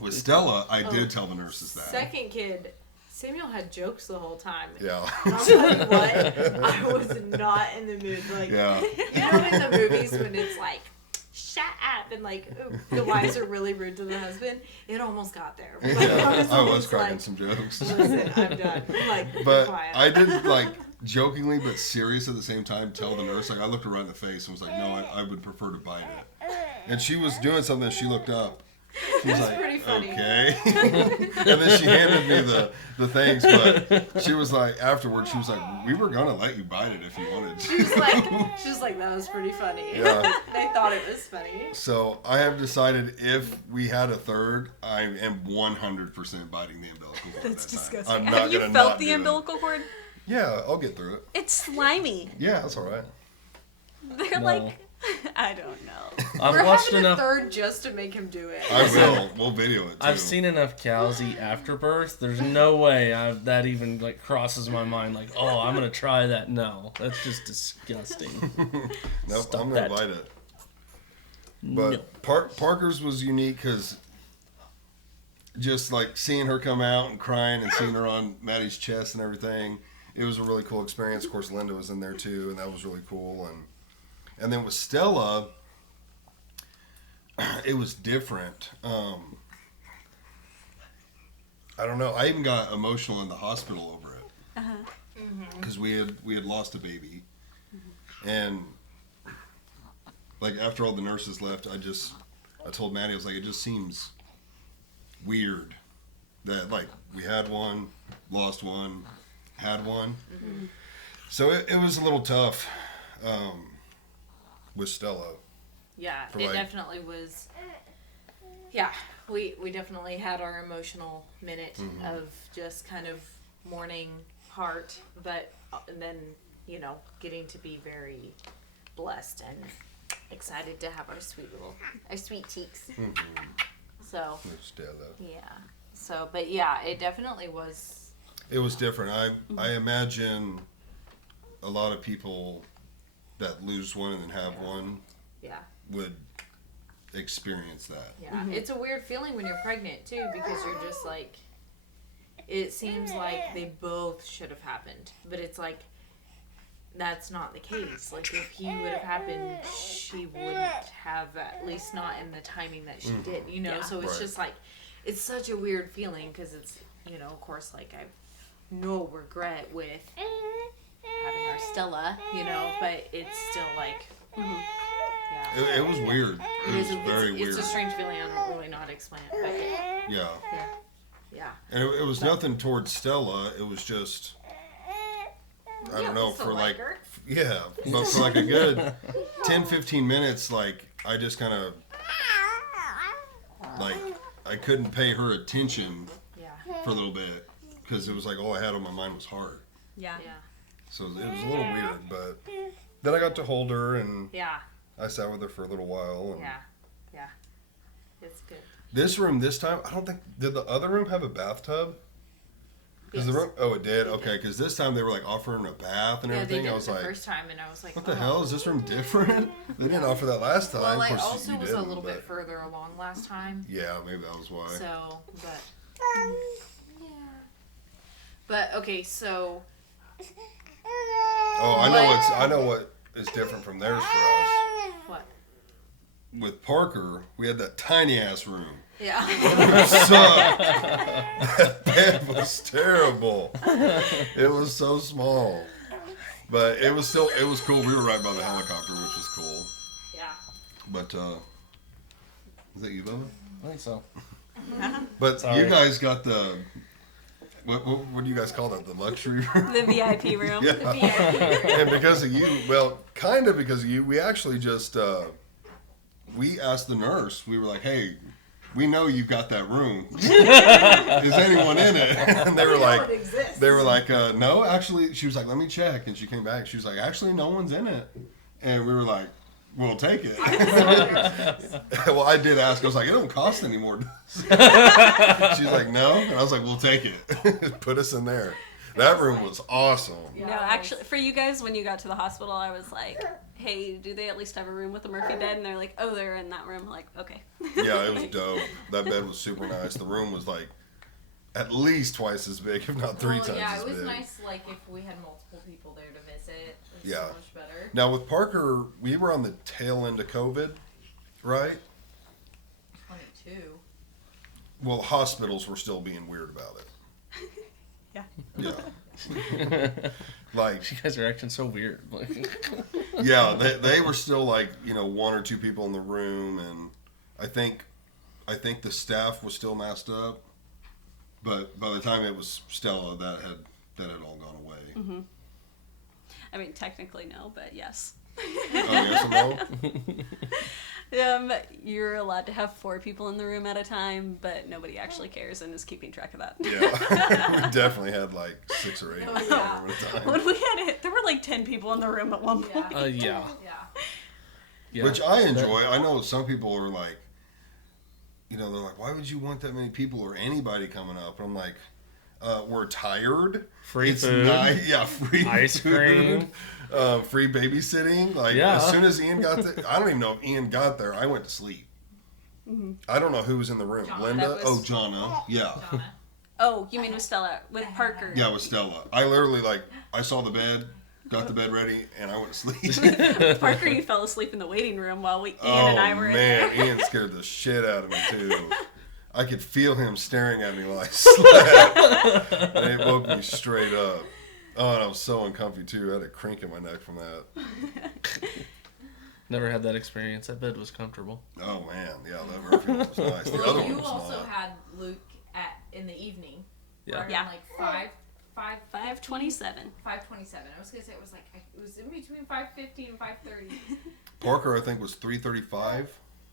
With Stella, I did tell the nurses that. Second kid, Samuel had jokes the whole time. Yeah. And I'll tell you what, I was not in the mood. Like, Yeah. you know, in the movies when it's like, shut up, and like the wives are really rude to the husband. It almost got there. Like, Yeah, I was almost cracking like, some jokes. Listen, I'm done. Like, But quiet. I did like jokingly but serious at the same time tell the nurse, like I looked her right in the face and was like, no, I would prefer to bite it. And she was doing something and she looked up. She was like, pretty funny. okay. And then she handed me the things, but she was like, afterwards, she was like, we were going to let you bite it if you wanted to. She was like, that was pretty funny. Yeah. They thought it was funny. So I have decided if we had a third, I am 100% biting the umbilical cord. That's that time. disgusting. I'm not Have you gonna felt not the do it. umbilical cord? Yeah, I'll get through it. It's slimy. Yeah, that's all right. They're like, I don't know. We're watched having enough. a third just to make him do it. I will. We'll video it too. I've seen enough cows eat after birth. There's no way that even like crosses my mind. Like, oh, I'm gonna try that. No, that's just disgusting. Nope, Stop I'm gonna that. bite it. But No. Parker's was unique because just like seeing her come out and crying and seeing her on Maddie's chest and everything, it was a really cool experience. Of course, Linda was in there too, and that was really cool. And then with Stella, it was different. I don't know. I even got emotional in the hospital over it because we had lost a baby, and like after all the nurses left, I told Maddie, I was like, it just seems weird that like we had one, lost one, had one. So it was a little tough with Stella. Yeah, For it like- definitely was. Yeah, we definitely had our emotional minute of just kind of mourning heart, but and then getting to be very blessed and excited to have our sweet cheeks. So With Stella. yeah, so but yeah, it definitely was. It was different. I imagine a lot of people that lose one and then have one Yeah. would experience that. Yeah, it's a weird feeling when you're pregnant too, because you're just like, it seems like they both should have happened, but it's like that's not the case. Like if he would have happened, she wouldn't have, at least not in the timing that she did, Yeah. So it's Right. just like, it's such a weird feeling because it's, of course, like I have no regret with having our Stella, but it's still like, yeah. It was weird. It was very weird. It's a strange feeling. I don't really know how to explain it, but Yeah. yeah. And it was nothing towards Stella. It was just, I don't know, for like, but for like a good 10, 15 minutes, like, I just kind of, like, I couldn't pay her attention Yeah. for a little bit because it was like all I had on my mind was heart. Yeah. Yeah. So it was a little weird, but then I got to hold her and Yeah. I sat with her for a little while. And Yeah. Yeah. It's good. this room this time, I don't think, did the other room have a bathtub? Because the room, oh, it did? Okay, because this time they were like offering a bath and Yeah, they everything. did I it was the like, first time, and I was like, what the hell? Is this room different? They didn't offer that last time. Well, Of I course, also you was a didn't, little but- bit further along last time, Yeah, maybe that was why. so, but, yeah. But, okay, so, Oh, I know what is different from theirs for us. what? With Parker, we had that tiny ass room. Yeah. It sucked. That bed was terrible. It was so small. But it was cool. We were right by the helicopter, which was cool. Yeah. But, is that you, Bubba? I think so. But Sorry. you guys got the, what do you guys call that? The luxury room? The VIP room. Yeah. And because of you, well, kind of because of you, we actually just, we asked the nurse, we were like, hey, we know you've got that room. Is anyone in it? And they were like, no, actually, she was like, let me check. And she came back. She was like, actually, no one's in it. And we were like, we'll take it. Well, I did ask. I was like, it don't cost any more. She's like, no. And I was like, we'll take it. Put us in there. That room was awesome. No, actually, for you guys, when you got to the hospital, I was like, hey, do they at least have a room with a Murphy bed? And they're like, oh, they're in that room. I'm like, okay. Yeah, it was dope. That bed was super nice. The room was like at least twice as big, if not three times yeah, as it big. was nice, like, if we had multiple people there to visit. It was Yeah. so much better. Now with Parker, we were on the tail end of COVID, right? 22. Well, hospitals were still being weird about it. Yeah. Yeah. Like, You guys are acting so weird. Like, yeah, they were still like, one or two people in the room, and I think the staff was still masked up, but by the time it was Stella, that had all gone away. Mm-hmm. I mean, technically no, but yes. Oh, yes and no? You're allowed to have 4 people in the room at a time, but nobody actually cares and is keeping track of that. Yeah. We definitely had like 6 or 8 Oh, in the yeah. room at a time. When we had it, there were like 10 people in the room at one point. Yeah. yeah. Yeah. Yeah. Which I enjoy. I know some people are like, they're like, why would you want that many people or anybody coming up? I'm like, we're tired. Free it's food. Free ice food, cream. Free babysitting. Like, as soon as Ian got there, I don't even know if Ian got there. I went to sleep. Mm-hmm. I don't know who was in the room. Jonna. Linda? Jonna. Yeah. Jonna. Oh, you mean with Stella? With Parker? Yeah, with Stella. I literally, I saw the bed, got the bed ready, and I went to sleep. Parker, you fell asleep in the waiting room while Ian and I were in there. Ian scared the shit out of me, too. I could feel him staring at me while I slept. And it woke me straight up. Oh, and I was so uncomfy, too. I had a crink in my neck from that. Never had that experience. That bed was comfortable. Oh, man. Yeah, that Murphy one was nice. The other one You was also not. had Luke in the evening. Yeah. Around like 5:27. 5:27. 5:27. I was gonna say it was in between 5:50 and 5:30. Parker, I think, was 3:35,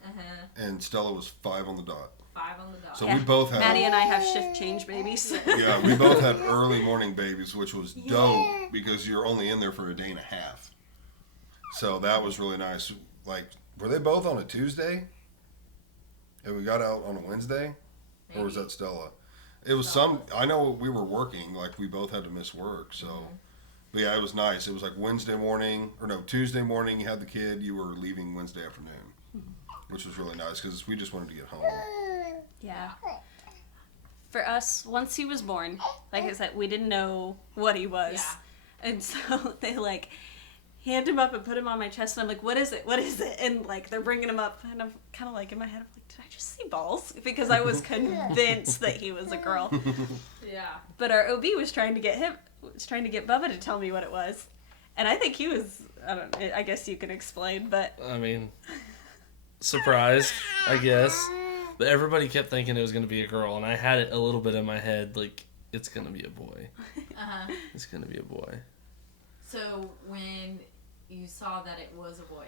And and Stella was 5 on the dot. 5 on the dot. So we both had... Maddie and I have shift change babies. Yeah, we both had early morning babies, which was dope because you're only in there for a day and a half. So that was really nice. Like, were they both on a Tuesday? And we got out on a Wednesday? Maybe. Or was that Stella? It was some... I know we were working. Like, we both had to miss work, so... But yeah, it was nice. It was like Wednesday morning... Or no, Tuesday morning, you had the kid. You were leaving Wednesday afternoon. Which was really nice because we just wanted to get home. Yeah. For us, once he was born, like I said, we didn't know what he was. Yeah. And so they, hand him up and put him on my chest, and I'm like, what is it? What is it? And, they're bringing him up, and I'm kind of in my head, I'm like, did I just see balls? Because I was convinced that he was a girl. Yeah. But our OB was trying to get Bubba to tell me what it was. And I think he was, I guess you can explain, but... I mean, surprised, I guess. But everybody kept thinking it was going to be a girl, and I had it a little bit in my head, it's going to be a boy. It's going to be a boy. So when you saw that it was a boy,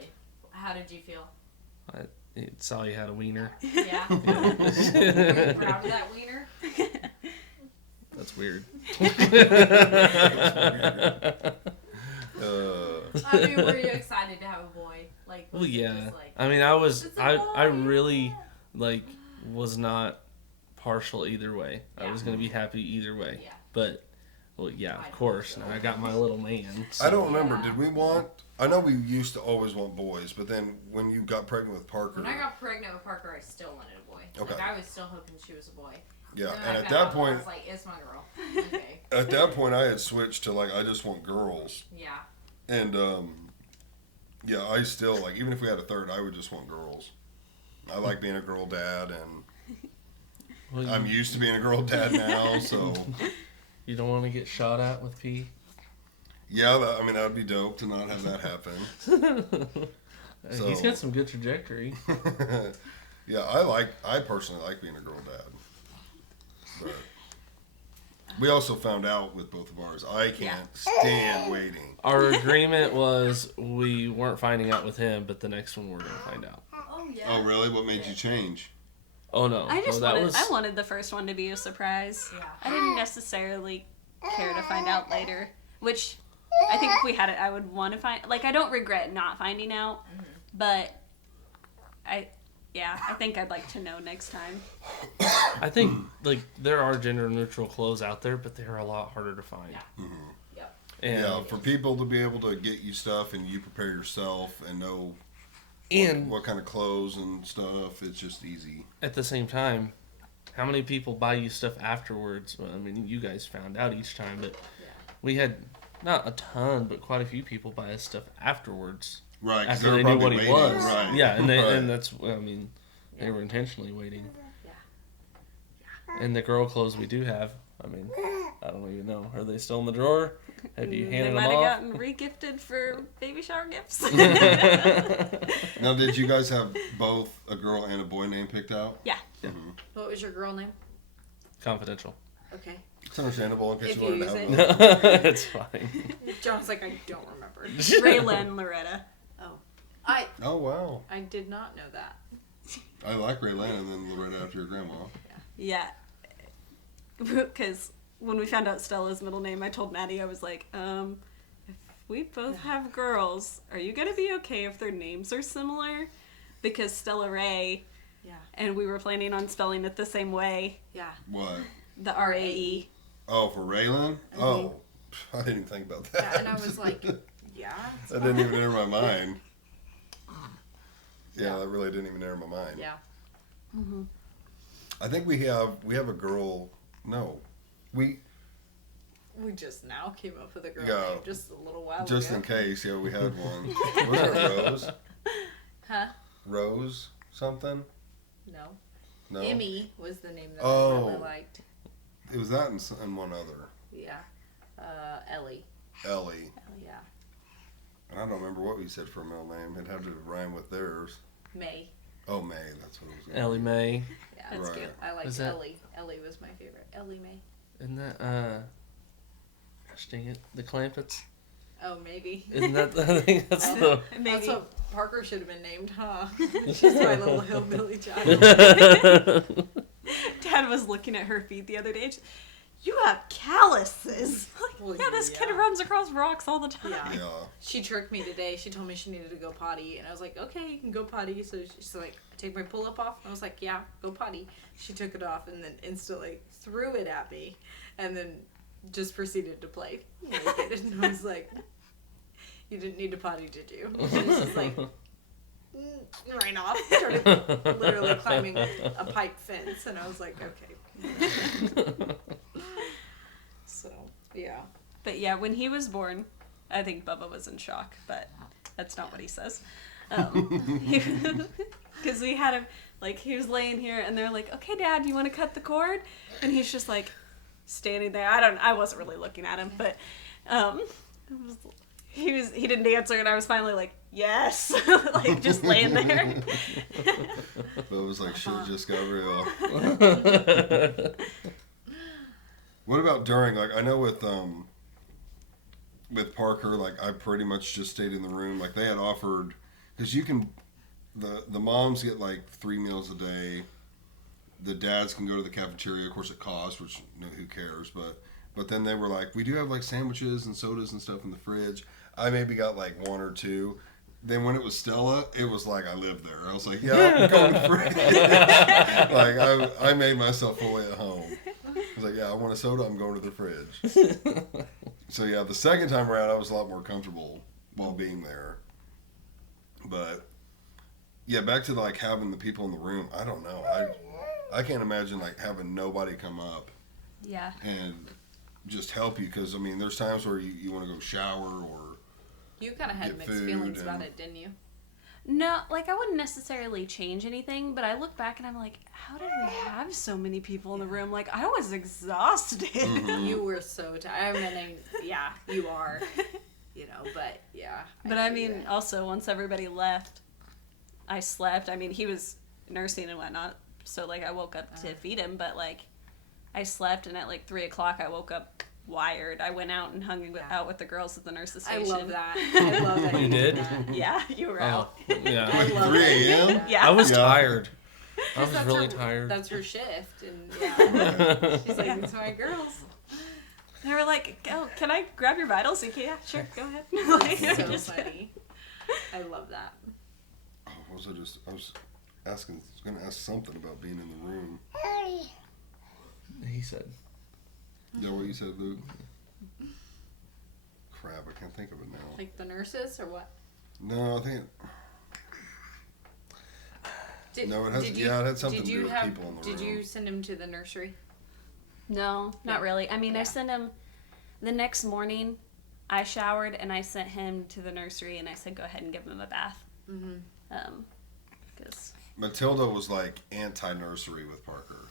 how did you feel? I saw you had a wiener. Yeah. Were you proud of that wiener? That's weird. I mean, were you excited to have a boy? Well, yeah. Just I mean, I really, was not partial either way. I was going to be happy either way. Yeah. But, well, yeah, of course. Now I got my little man. So. I don't remember. Did we want... I know we used to always want boys, but then when you got pregnant with Parker... When I got pregnant with Parker, I still wanted a boy. Okay. I was still hoping she was a boy. Yeah, And and I at found that out, point... I was like, it's my girl. Okay. At that point, I had switched to, I just want girls. Yeah. And, yeah, I still, even if we had a third, I would just want girls. I like being a girl dad, and I'm used to being a girl dad now, so... You don't want to get shot at with pee? Yeah, that would be dope to not have that happen. So, he's got some good trajectory. Yeah, I personally like being a girl dad. But we also found out with both of ours, I can't stand waiting. Our agreement was we weren't finding out with him, but the next one we're going to find out. Oh, yeah. Oh, really? What made you change? Oh, no. I wanted the first one to be a surprise. Yeah. I didn't necessarily care to find out later, which I think if we had it, I would want to find... I don't regret not finding out, but I think I'd like to know next time. I think, there are gender-neutral clothes out there, but they're a lot harder to find. Yeah. Mm-hmm. Yep. And, Yeah, for people to be able to get you stuff and you prepare yourself and know what kind of clothes and stuff, it's just easy. At the same time, how many people buy you stuff afterwards? Well, I mean, you guys found out each time, but we had not a ton, but quite a few people buy us stuff afterwards. Right, because After they knew what he waiting. was. Right. Yeah, and Right. and that's, they were intentionally waiting. And the girl clothes we do have, I don't even know. Are they still in the drawer? Have you handed them They might off? have gotten re-gifted for baby shower gifts. Now, did you guys have both a girl and a boy name picked out? Yeah. Mm-hmm. What was your girl name? Confidential. Okay. It's understandable in case If you you wanted to use have it. both. It's fine. John's like, I don't remember. Raylan Loretta. Oh, wow. I did not know that. I like Raylan and then Loretta after your grandma. Yeah. Because when we found out Stella's middle name, I told Maddie, I was like, if we both have girls. Are you going to be okay if their names are similar? Because Stella Ray, and we were planning on spelling it the same way. Yeah. What? The R-A-E. Oh, for Raylan? Mm-hmm. Oh, I didn't even think about that. Yeah, and I was like, yeah. That didn't even enter my mind. Yeah, that really didn't even enter my mind. Yeah. Mm-hmm. I think we have a girl. No, we just now came up with a girl Yeah. name just a little while ago. just in case. Yeah, we had one. Was it Rose? Huh? Rose something? No. No. Emmy was the name that I really liked. It was that and one other. Yeah. Ellie. Ellie. Yeah. And I don't remember what we said for a middle name. It had to rhyme with theirs. May. Oh, May. That's what it was. Ellie Mae. Yeah, that's Right. cute. I liked Was that- Ellie. Ellie was my favorite. Ellie May. Isn't that, gosh dang it, the Clampets? Oh, maybe. Isn't that, I think that's the... Maybe. That's what Parker should have been named, huh? She's my little hillbilly child. Dad was looking at her feet the other day. You have calluses. Well, yeah, this kid runs across rocks all the time. Yeah. Yeah. She tricked me today. She told me she needed to go potty, and I was like, okay, you can go potty. So she's like, take my pull-up off. And I was like, yeah, go potty. She took it off and then instantly threw it at me, and then just proceeded to play naked. And I was like, you didn't need to potty, did you? And she was just like, ran off, started literally climbing a pipe fence, and I was like, okay. So, yeah. But yeah, when he was born, I think Bubba was in shock, but that's not what he says. Because we had him, like, he was laying here, and they're like, okay, Dad, do you want to cut the cord? And he's just, like, standing there. I wasn't really looking at him, but he didn't answer, and I was finally like, yes, like, just laying there. But it was like, shit just got real. What about during, like, I know with Parker, like, I pretty much just stayed in the room. Like, they had offered, because you can, the moms get, like, 3 meals a day. The dads can go to the cafeteria. Of course, it costs, which, who cares? But then they were like, we do have, like, sandwiches and sodas and stuff in the fridge. I maybe got, like, 1 or 2. Then when it was Stella, it was like I lived there. I was like, yeah, I'm going to the fridge. Like, I made myself fully at home. I was like, yeah, I want a soda, I'm going to the fridge. So, yeah, the second time around, I was a lot more comfortable while being there. But, yeah, back to, like, having the people in the room, I don't know. I can't imagine, like, having nobody come up Yeah. and just help you. Because, I mean, there's times where you want to go shower or You kind of had get mixed food feelings about and- it, didn't you? No, like, I wouldn't necessarily change anything, but I look back and I'm like, how did we have so many people in the room? Like, I was exhausted. Mm-hmm. You were so tired. I mean, yeah, you are. You know, but yeah. But I mean, also, once everybody left, I slept. I mean, he was nursing and whatnot, so, like, I woke up to feed him, but, like, I slept, and at, like, 3 o'clock, I woke up wired. I went out and hung out with the girls at the nurse's I station. love that. I love that. You did? That. Yeah, you were out. Yeah. I love 3 it. a.m.? Yeah. I was Yeah. tired. I was That's really her, tired. That's her shift, and yeah, she's like, "These are my girls." They were like, oh, can I grab your vitals? Like, yeah, sure, go ahead. Like, So just- funny. I love that. Oh, what was I just? I was going to ask something about being in the room. He said. Is that what you said, Luke? Crap, I can't think of it now. Like the nurses, or what? No, I think. Did, No, it has- did yeah, it had something did to you do with have, people in the Did room. you send him to the nursery? No, not really. I mean, I Yeah. sent him the next morning. I showered and I sent him to the nursery and I said, go ahead and give him a bath. Mm-hmm. Because Matilda was like anti-nursery with Parker,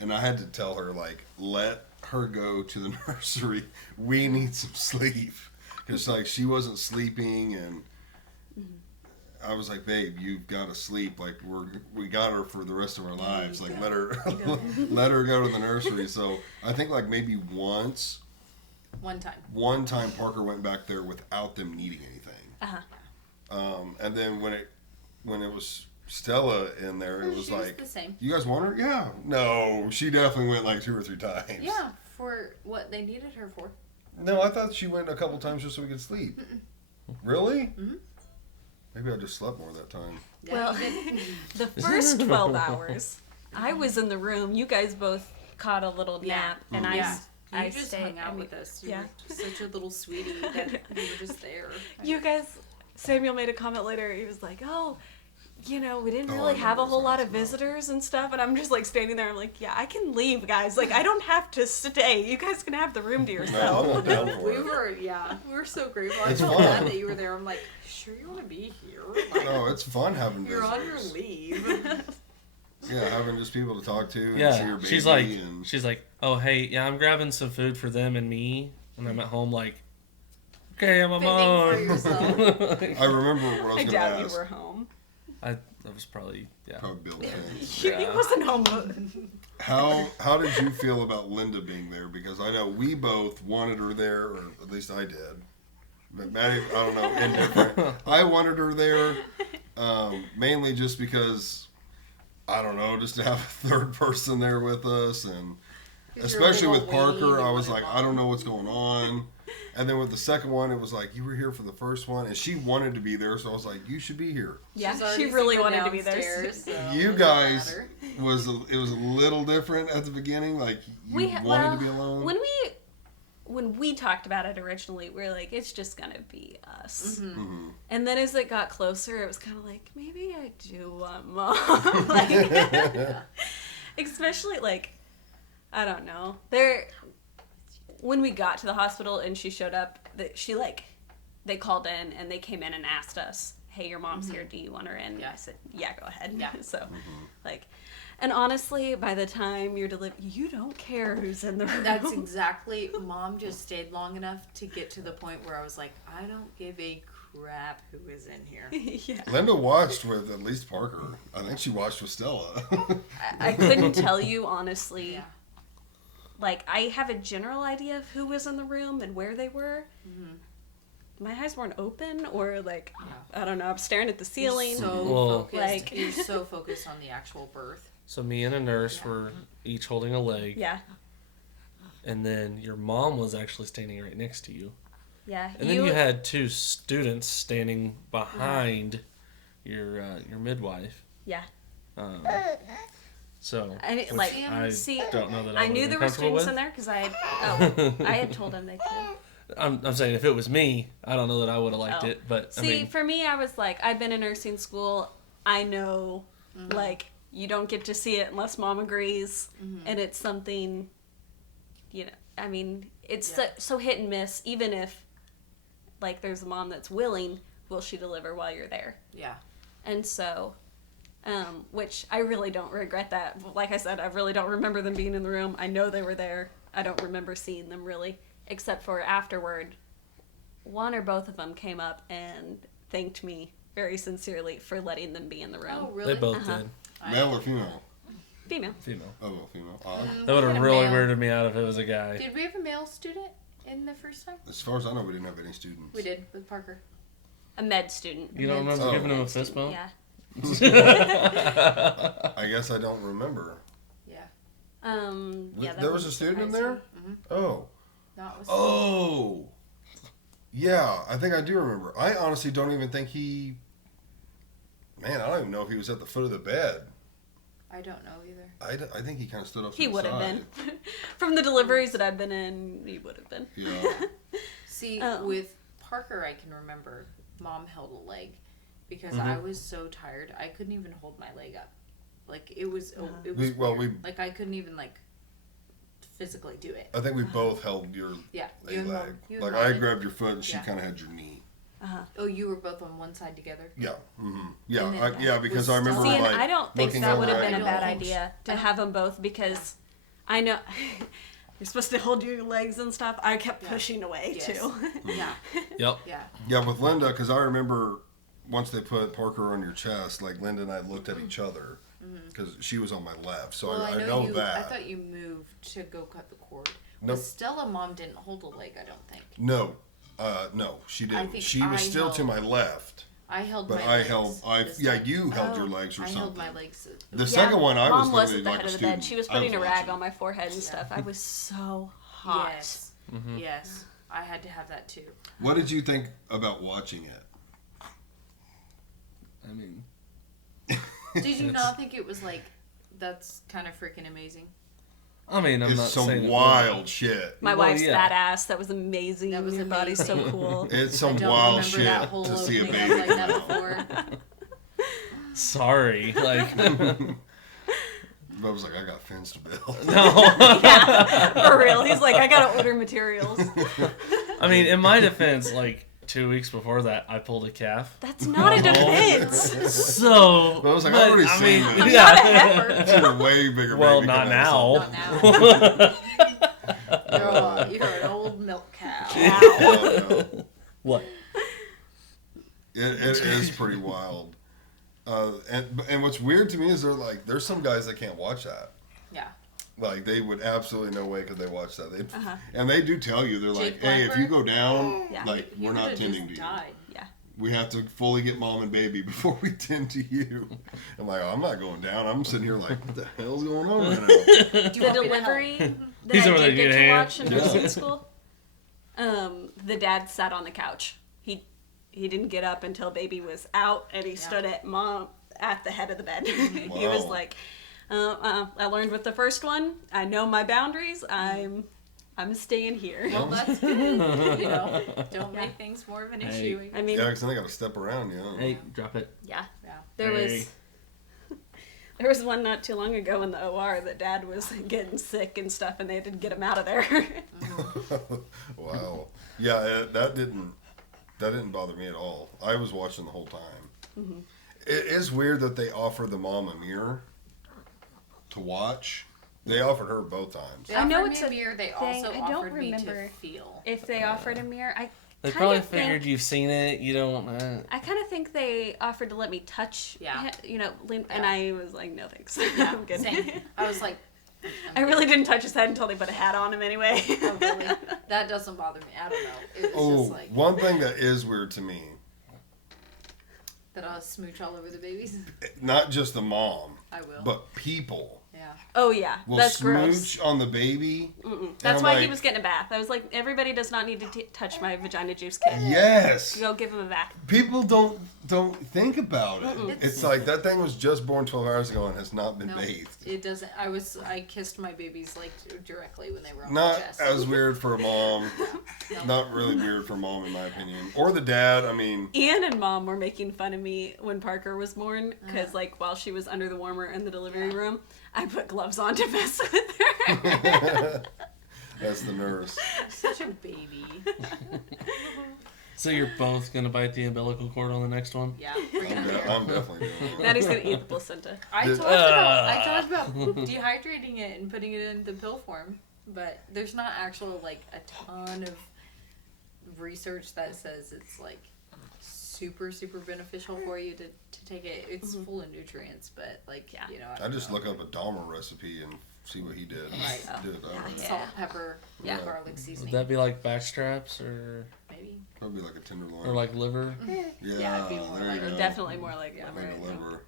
and I had to tell her, like, let her go to the nursery. We need some sleep, because, like, she wasn't sleeping, and I was like, babe, you've got to sleep. Like, we got her for the rest of our lives. Like, let her let her go to the nursery. So I think, like, maybe one time Parker went back there without them needing anything. And then when it was Stella in there, it was She was like, the same. you guys want her? Yeah. No, she definitely went like 2 or 3 times. Yeah, for what they needed her for. No, I thought she went a couple times just so we could sleep. Really? Mm-hmm. Maybe I just slept more that time. Yeah, Well, the first 12 hours, I was in the room. You guys both caught a little nap, and you I just stayed. hung out with us. You were such a little sweetie that you were just there. You guys, Samuel made a comment later. He was like, "Oh, we didn't Oh, really I have a remember whole lot of something about. visitors and stuff." And I'm just like standing there. I'm like, "Yeah, I can leave, guys. Like, I don't have to stay. You guys can have the room to No, yourself." I'm not down for We it. were so grateful. I It's felt fun. bad that you were there. I'm like, sure you want to be here? Like, No, it's fun having you're on your visitors. leave. Yeah, having just people to talk to and see Yeah, your baby. she's like, oh hey, yeah, I'm grabbing some food for them and me, and I'm at home like, okay, I'm Fending for alone. yourself. I remember what I was I going to doubt you ask. were home. That was probably Probably Bill Kent. He wasn't home. How did you feel about Linda being there? Because I know we both wanted her there, or at least I did. But Maddie, I don't know, indifferent. I wanted her there, mainly just because, I don't know, just to have a third person there with us, and especially with Parker, I was like, I don't know what's going on. And then with the second one, it was like, you were here for the first one, and she wanted to be there, so I was like, you should be here. Yeah, She's she already really seen wanted to be there. downstairs, so it You doesn't guys matter. it was a little different at the beginning, like you wanted to be alone. When we talked about it originally, we were like, it's just gonna be us. Mm-hmm. And then as it got closer, it was kind of like, maybe I do want mom. Like, especially like, I don't know. When we got to the hospital and she showed up, they called in and they came in and asked us, hey, your mom's here. Do you want her in? Yeah. I said, yeah, go ahead. Yeah. So, and honestly, by the time you're delivered, you don't care who's in the room. That's exactly. Mom just stayed long enough to get to the point where I was like, I don't give a crap who is in here. Yeah. Linda watched with at least Parker. I think she watched with Stella. I couldn't tell you honestly. Yeah. Like, I have a general idea of who was in the room and where they were. Mm-hmm. My eyes weren't open, or like, I don't know, I'm staring at the ceiling. You're so focused. Like- You're so focused on the actual birth. So me and a nurse were each holding a leg, Yeah. and then your mom was actually standing right next to you. Yeah. And then you had two students standing behind your midwife. Yeah. So I which I don't know that I I knew would've there been were students comfortable in there because I had told them they could. I'm saying if it was me, I don't know that I would have liked Oh. it. But See, I mean, for me, I was like, I've been in nursing school. I know, like, you don't get to see it unless mom agrees. And it's something, I mean, it's so hit and miss. Even if, like, there's a mom that's willing, will she deliver while you're there? Yeah. And so, which I really don't regret that. Like I said, I really don't remember them being in the room. I know they were there. I don't remember seeing them really, except for afterward, one or both of them came up and thanked me very sincerely for letting them be in the room. Oh, really? they both did. Male or female? Female. Female. Oh, female. Odd. That would We had have a really male. weirded me out if it was a guy. Did we have a male student in the first time? As far as I know, we didn't have any students. We did with Parker. A med student. You don't remember Oh. giving him a fist bump? Yeah. I guess I don't remember. Yeah. Yeah. There was a student in there? Oh. Not with Oh. Yeah, I think I do remember. I honestly don't even think he... Man, I don't even know if he was at the foot of the bed. I don't know either. I think he kind of stood up to He the would have side. been. From the deliveries that I've been in, he would have been. Yeah. See, Oh. with Parker, I can remember Mom held a leg because I was so tired. I couldn't even hold my leg up. Like, it was weird. Like, I couldn't even, like, physically do it. I think we both held your Yeah. a You and leg. Mom. You and Like, Mom I did. grabbed your foot and she Yeah. kind of had your knee. Oh, you were both on one side together? Yeah. Yeah, And then yeah, because I remember, See, and like, I don't think looking that would have over been at a you. bad idea to have them both because I know you're supposed to hold your legs and stuff. I kept pushing away Yes. too. Yeah. Yep. Yeah. Yeah, with Linda, because I remember once they put Parker on your chest, like Linda and I looked at each other because she was on my left, so Well, I know you, that. I thought you moved to go cut the cord. Nope. With Stella, Mom didn't hold a leg, I don't think. No, she I didn't. think She was I still to held- my left, I held but my I legs. held. this Yeah, time. you held your legs or I something. held my legs. The second one, I was Mom was literally at the like head a of the student. bed. She was I putting a rag watching. on my forehead and stuff. I was so hot. Yes. Yes. I had to have that too. What did you think about watching it? I mean, did you not think it was like that's kind of freaking amazing? I mean, I'm It's not some saying wild shit. My Well, wife's yeah. badass. That was amazing. That was Your body's so amazing. cool. It's some I don't wild remember shit that whole to see a opening baby like that come before. Sorry, like Bubba's like, I got fins to build. Yeah, for real. He's like, I gotta order materials. I mean, in my defense, like 2 weeks before that, I pulled a calf. That's not a defense. So, But I was like, I've already seen this. yeah. It's a way bigger Well, baby not come out of now. Not now. You're an old milk cow. something. Oh, no. What? It is pretty wild. And what's weird to me is there's some guys that can't watch that. Yeah. Like, they would absolutely no way could they watch that. Uh-huh. And they do tell you, they're like, Jake hey, if you Blackburn? go down, Yeah. like, He we're not would've tending to just you. died. Yeah. We have to fully get mom and baby before we tend to you. I'm like, I'm not going down. I'm sitting here like, what the hell's going on right now? Do you The want me to delivery help? that He's I over there did get getting to a watch in hand. nursing school, the dad sat on the couch. He didn't get up until baby was out, and he stood at the head of the bed. He was Wow. like, I learned with the first one. I know my boundaries. I'm staying here. Well, that's good. You know, don't make things more of an Hey. issue. I mean, Yeah, because then they got to step around, you know. Hey, drop it. yeah. Yeah. There Hey. was one not too long ago in the OR that dad was getting sick and stuff, and they had to get him out of there. Wow. Yeah, that didn't bother me at all. I was watching the whole time. Mm-hmm. It is weird that they offer the mom a mirror to watch. They offered her both times. They I know offered it's me a mirror. They thing. also I don't offered me remember. to feel. If they offered a mirror, They kind probably of think- figured you've seen it. You don't. I kind of think they offered to let me touch, Yeah. and I was like, no thanks. Yeah, I'm good. same. I was like, I really didn't touch his head until they put a hat on him anyway. oh, really? That doesn't bother me. I don't know. It was Oh, just like one thing that is weird to me, that I'll smooch all over the babies. not just the mom, I will. but people Yeah. Oh yeah, will that's smooch gross. on the baby. That's I'm why like, he was getting a bath. I was like, everybody does not need to touch my vagina juice kid. Yes. Go give him a bath. People don't think about it. It's like that thing was just born 12 hours ago and has not been No, bathed. it doesn't. I kissed my babies like directly when they were on Not my chest. as weird for a mom. No. Not really weird for mom, in my opinion. Or the dad. I mean, Ian and mom were making fun of me when Parker was born because, like, while she was under the warmer in the delivery room, I put gloves on to mess with her. that's the nurse. Such a baby. So you're both gonna bite the umbilical cord on the next one? Yeah. We're I'm, gonna I'm definitely doing it. Daddy's gonna eat the placenta. I Did- talked about dehydrating it and putting it in the pill form, but there's not actual like a ton of research that says it's like super beneficial for you to take it. It's full of nutrients, but like Yeah. you know, I just look up a Dahmer recipe and see what he did. Right. Did. I don't know. salt, pepper, Yeah. garlic Would seasoning, that be like back straps or maybe. Probably like a tenderloin. like liver? yeah, it'd be more there you like- go. Definitely more like Like right. a liver.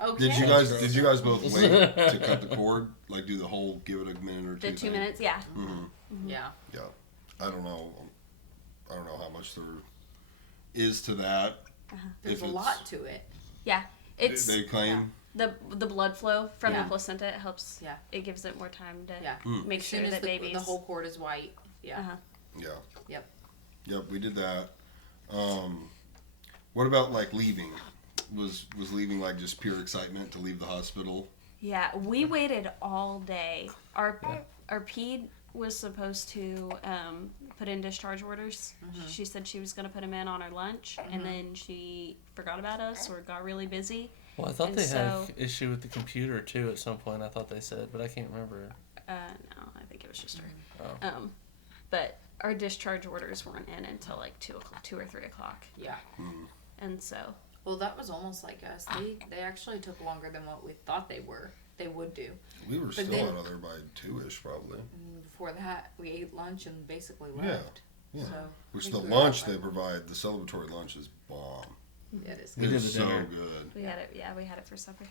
Okay. Did you guys both wait to cut the cord? Like do the whole give it a minute or two? The 2 thing? minutes, yeah. Yeah. Yeah. I don't know how much there is to that. There's If a it's- lot to it. Yeah. It's They claim. the blood flow from Yeah. the placenta. It helps. Yeah. It gives it more time to Yeah. make As soon sure as that the babies. whole cord is white. Yeah. Uh-huh. Yeah. Yep. Yep, we did that. What about like leaving? Was leaving like just pure excitement to leave the hospital? Yeah, we waited all day. Our ped was supposed to put in discharge orders. She said she was going to put them in on her lunch, and then she forgot about us or got really busy. Well, I thought And they had so- an issue with the computer too at some point. I thought they said, but I can't remember. No, I think it was just her. Oh. But our discharge orders weren't in until like 2 or 3 o'clock, Yeah. and so Well, that was almost like us. They actually took longer than what we thought they would do. We were still then- out of there by 2-ish probably. And before that, we ate lunch and basically Yeah. left. Yeah. So, Which I the think we were lunch out they by- provide, the celebratory lunch is bomb. Yeah, it is We It did is the so dinner. good. we had it. Yeah, we had it for supper.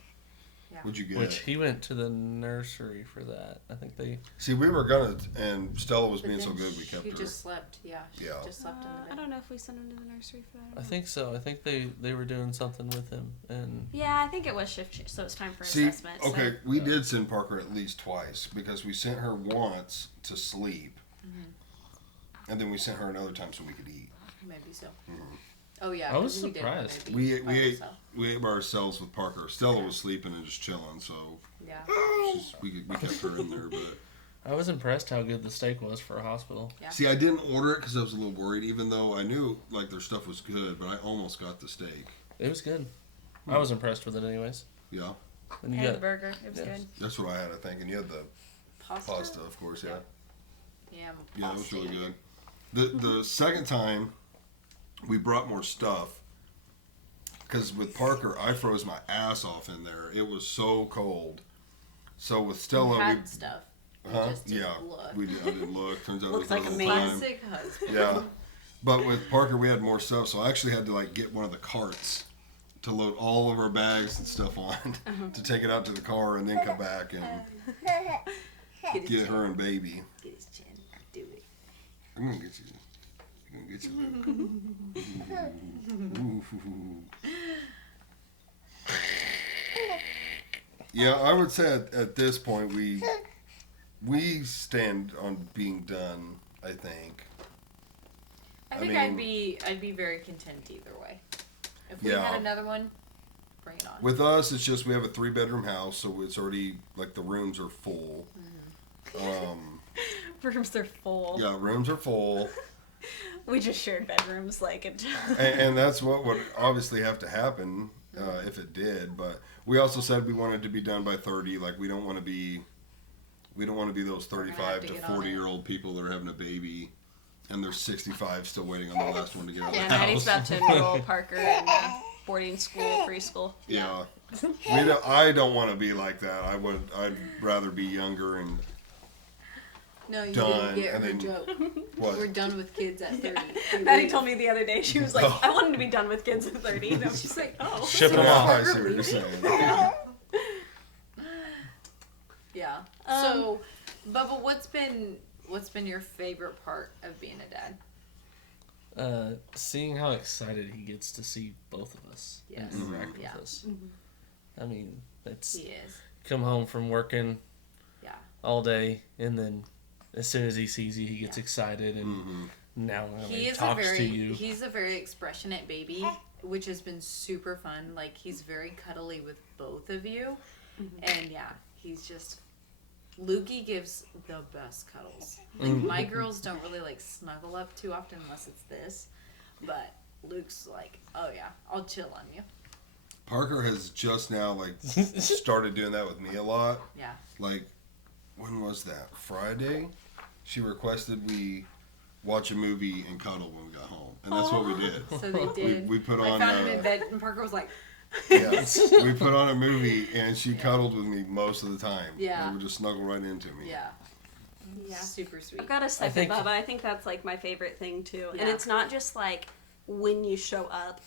Yeah. What'd you get? Which he went to the nursery for that. I think they. See, we were gonna, and Stella was being so good, we kept She her. just slept. Yeah. She Yeah. just slept in the bed. I don't know if we sent him to the nursery for that. I think so. I think they were doing something with him, and Yeah, I think it was shift change, so it's time for See, assessment. okay, So. we did send Parker at least twice because we sent her once to sleep, and then we sent her another time so we could eat. Maybe so. Mhm. Oh yeah. I was 'cause we didn't want surprised. to be We by ate herself. we ate by ourselves with Parker. Stella was sleeping and just chilling, so Yeah. we kept her in there. But I was impressed how good the steak was for a hospital. Yeah. see, I didn't order it because I was a little worried, even though I knew like their stuff was good. But I almost got the steak. It was good. I was impressed with it, anyways. Yeah, And you And the got burger, it was Yes. good. that's what I had. I think, and you had the pasta, of course. Yeah, Yeah. yeah, it was pasta. really good. The second time, we brought more stuff. Because with Parker, I froze my ass off in there. It was so cold. So with You Stella, had stuff. You just didn't yeah, look. we did. I didn't look. Turns out Looks it was like the a whole man. time. Classic husband. Yeah, but with Parker, we had more stuff, so I actually had to like get one of the carts to load all of our bags and stuff on to take it out to the car and then come back and Get his get chin. her and baby. Get his chin. Do it. I'm gonna get you. I'm gonna get you. Yeah, I would say at this point we stand on being done. I think. I think mean- I'd be very content either way. If we Yeah. had another one, bring it on. With us, it's just we have a 3-bedroom house, so it's already like the rooms are full. Rooms are full. Yeah, rooms are full, We just shared bedrooms, like it. and that's what would obviously have to happen if it did. But we also said we wanted to be done by 30. Like we don't want to be those gonna have 35 to to get on 40-year-old people that are having a baby, and they're 65 still waiting on the last one to get out of Yeah, the Maddie's house. about to enroll Parker in boarding school, preschool. Yeah, I don't want to be like that. I'd rather be younger and No, you done, didn't get and her then- joke. what. We're done with kids at 30. Maddie told me the other day, she was like, Oh. I wanted to be done with kids at 30. And I was just like, oh. Ship So them now off. I see what you're saying. Yeah. Um, So, Bubba, what's been your favorite part of being a dad? Seeing how excited he gets to see both of us Yes. and interact Yeah. with us. I mean, it's He is. come home from working Yeah. all day, and then as soon as he sees you, he gets excited, and Mhm. now He is talks to you. he's a very expressionate baby, which has been super fun. Like he's very cuddly with both of you, and yeah, he's just. Lukey gives the best cuddles. Like my girls don't really like snuggle up too often unless it's this, but Luke's like, oh yeah, I'll chill on you. Parker has just now like started doing that with me a lot. Yeah. Like, when was that? Friday? She requested we watch a movie and cuddle when we got home, and that's what we did. So they did. We put I on. found him in bed, and Parker was like, Yes, we put on a movie, and she cuddled with me most of the time. Yeah. Like, would just snuggle right into me. yeah, Yeah. super sweet. I've got to second think- Bubba. I think that's like my favorite thing too. And Yeah. it's not just like when you show up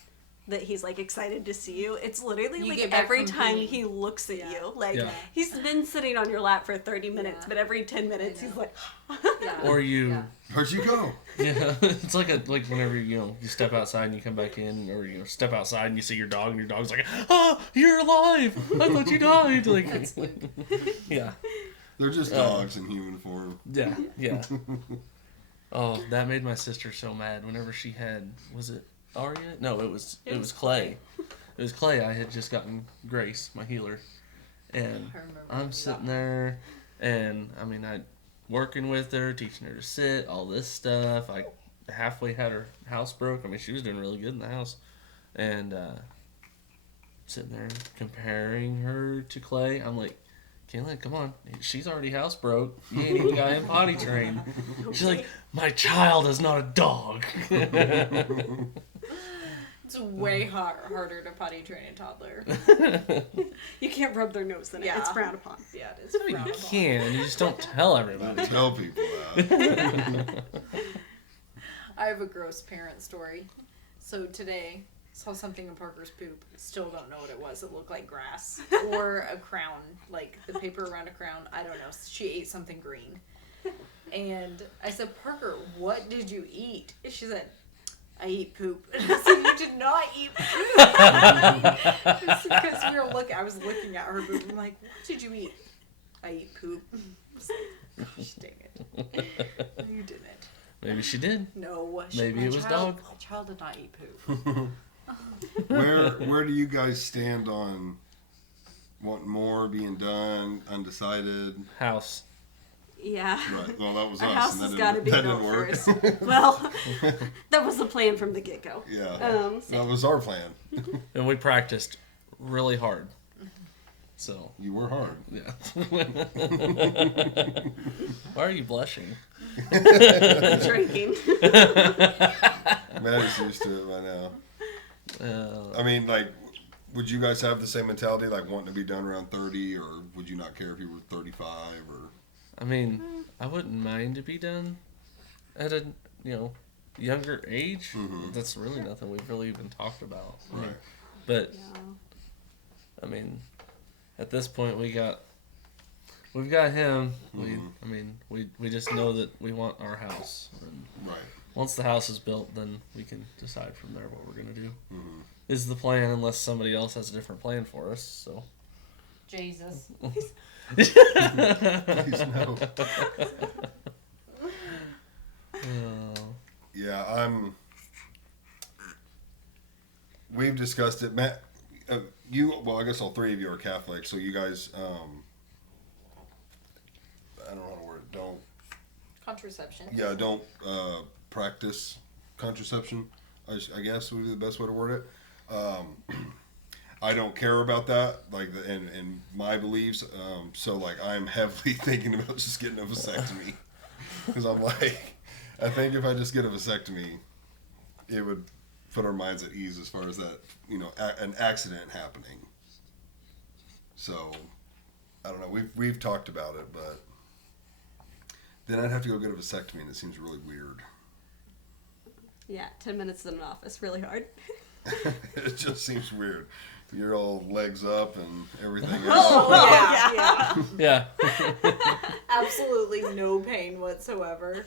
that he's like excited to see you. It's literally You like get back every from time peeing. he looks at Yeah. you. Like Yeah. he's been sitting on your lap for 30 minutes, Yeah. but every 10 minutes I he's know. like Yeah. Or you, Yeah. Where'd you go? yeah, it's like whenever you step outside and you come back in, or step outside and you see your dog, and your dog's like, "Oh, you're alive! I thought you died!" Like, That's Luke. yeah, They're just dogs in human form. yeah. Oh, that made my sister so mad. Whenever she had, was it Arya? No, it was Clay. It was Clay. I had just gotten Grace, my healer, and I remember I'm that. sitting there, and I mean, I working with her, teaching her to sit, all this stuff. I halfway had her house broke. I mean, she was doing really good in the house, and sitting there comparing her to Clay. I'm like, Kaylin, come on, she's already house broke. You ain't even got him potty trained. She's like, my child is not a dog. It's way harder to potty train a toddler. you can't rub their nose in it. Yeah. It's frowned upon. Yeah, it is. You frowned upon. can, you just don't tell everybody. Tell people that. I have a gross parent story. So today, Saw something in Parker's poop. Still don't know what it was. It looked like grass or a crown, like the paper around a crown. I don't know. She ate something green. And I said, Parker, what did you eat? And she said, I eat poop. And I said, you did not eat poop. Because I was looking at her poop. I'm like, what did you eat? I eat poop. I was like, gosh, dang it. No, you didn't. Maybe she did. No. Maybe it was dog. My child did not eat poop. Where do you guys stand on wanting more, being done, undecided? Yeah. House. Right. Well, that was Our us. house And has that got to be that built didn't work. first. Well, that was the plan from the get-go. Yeah. That was our plan. And we practiced really hard. So. You were hard. Yeah. Why are you blushing? Drinking. Maddie's used to it by now. I mean, like, would you guys have the same mentality, like wanting to be done around 30, or would you not care if you were 35, or? I mean, I wouldn't mind to be done at a, younger age. Mm-hmm. That's really nothing we've really even talked about. Right. But, Yeah. I mean, at this point we've got him. Mm-hmm. We just know that we want our house. And Right. once the house is built, then we can decide from there what we're going to do. Mm-hmm. Is the plan, unless somebody else has a different plan for us, so. Jesus. Please no. Yeah, we've discussed it. Matt, I guess all three of you are Catholic, so you guys, I don't know how to word it, don't practice contraception, I guess would be the best way to word it. I don't care about that, like, in my beliefs, so, like, I'm heavily thinking about just getting a vasectomy, because I'm like, I think if I just get a vasectomy, it would put our minds at ease as far as that, an accident happening. So, I don't know. We've talked about it, but then I'd have to go get a vasectomy, and it seems really weird. Yeah, 10 minutes in an office, really hard. It just seems weird. You're all legs up and everything. Oh, yeah. Yeah. Absolutely no pain whatsoever.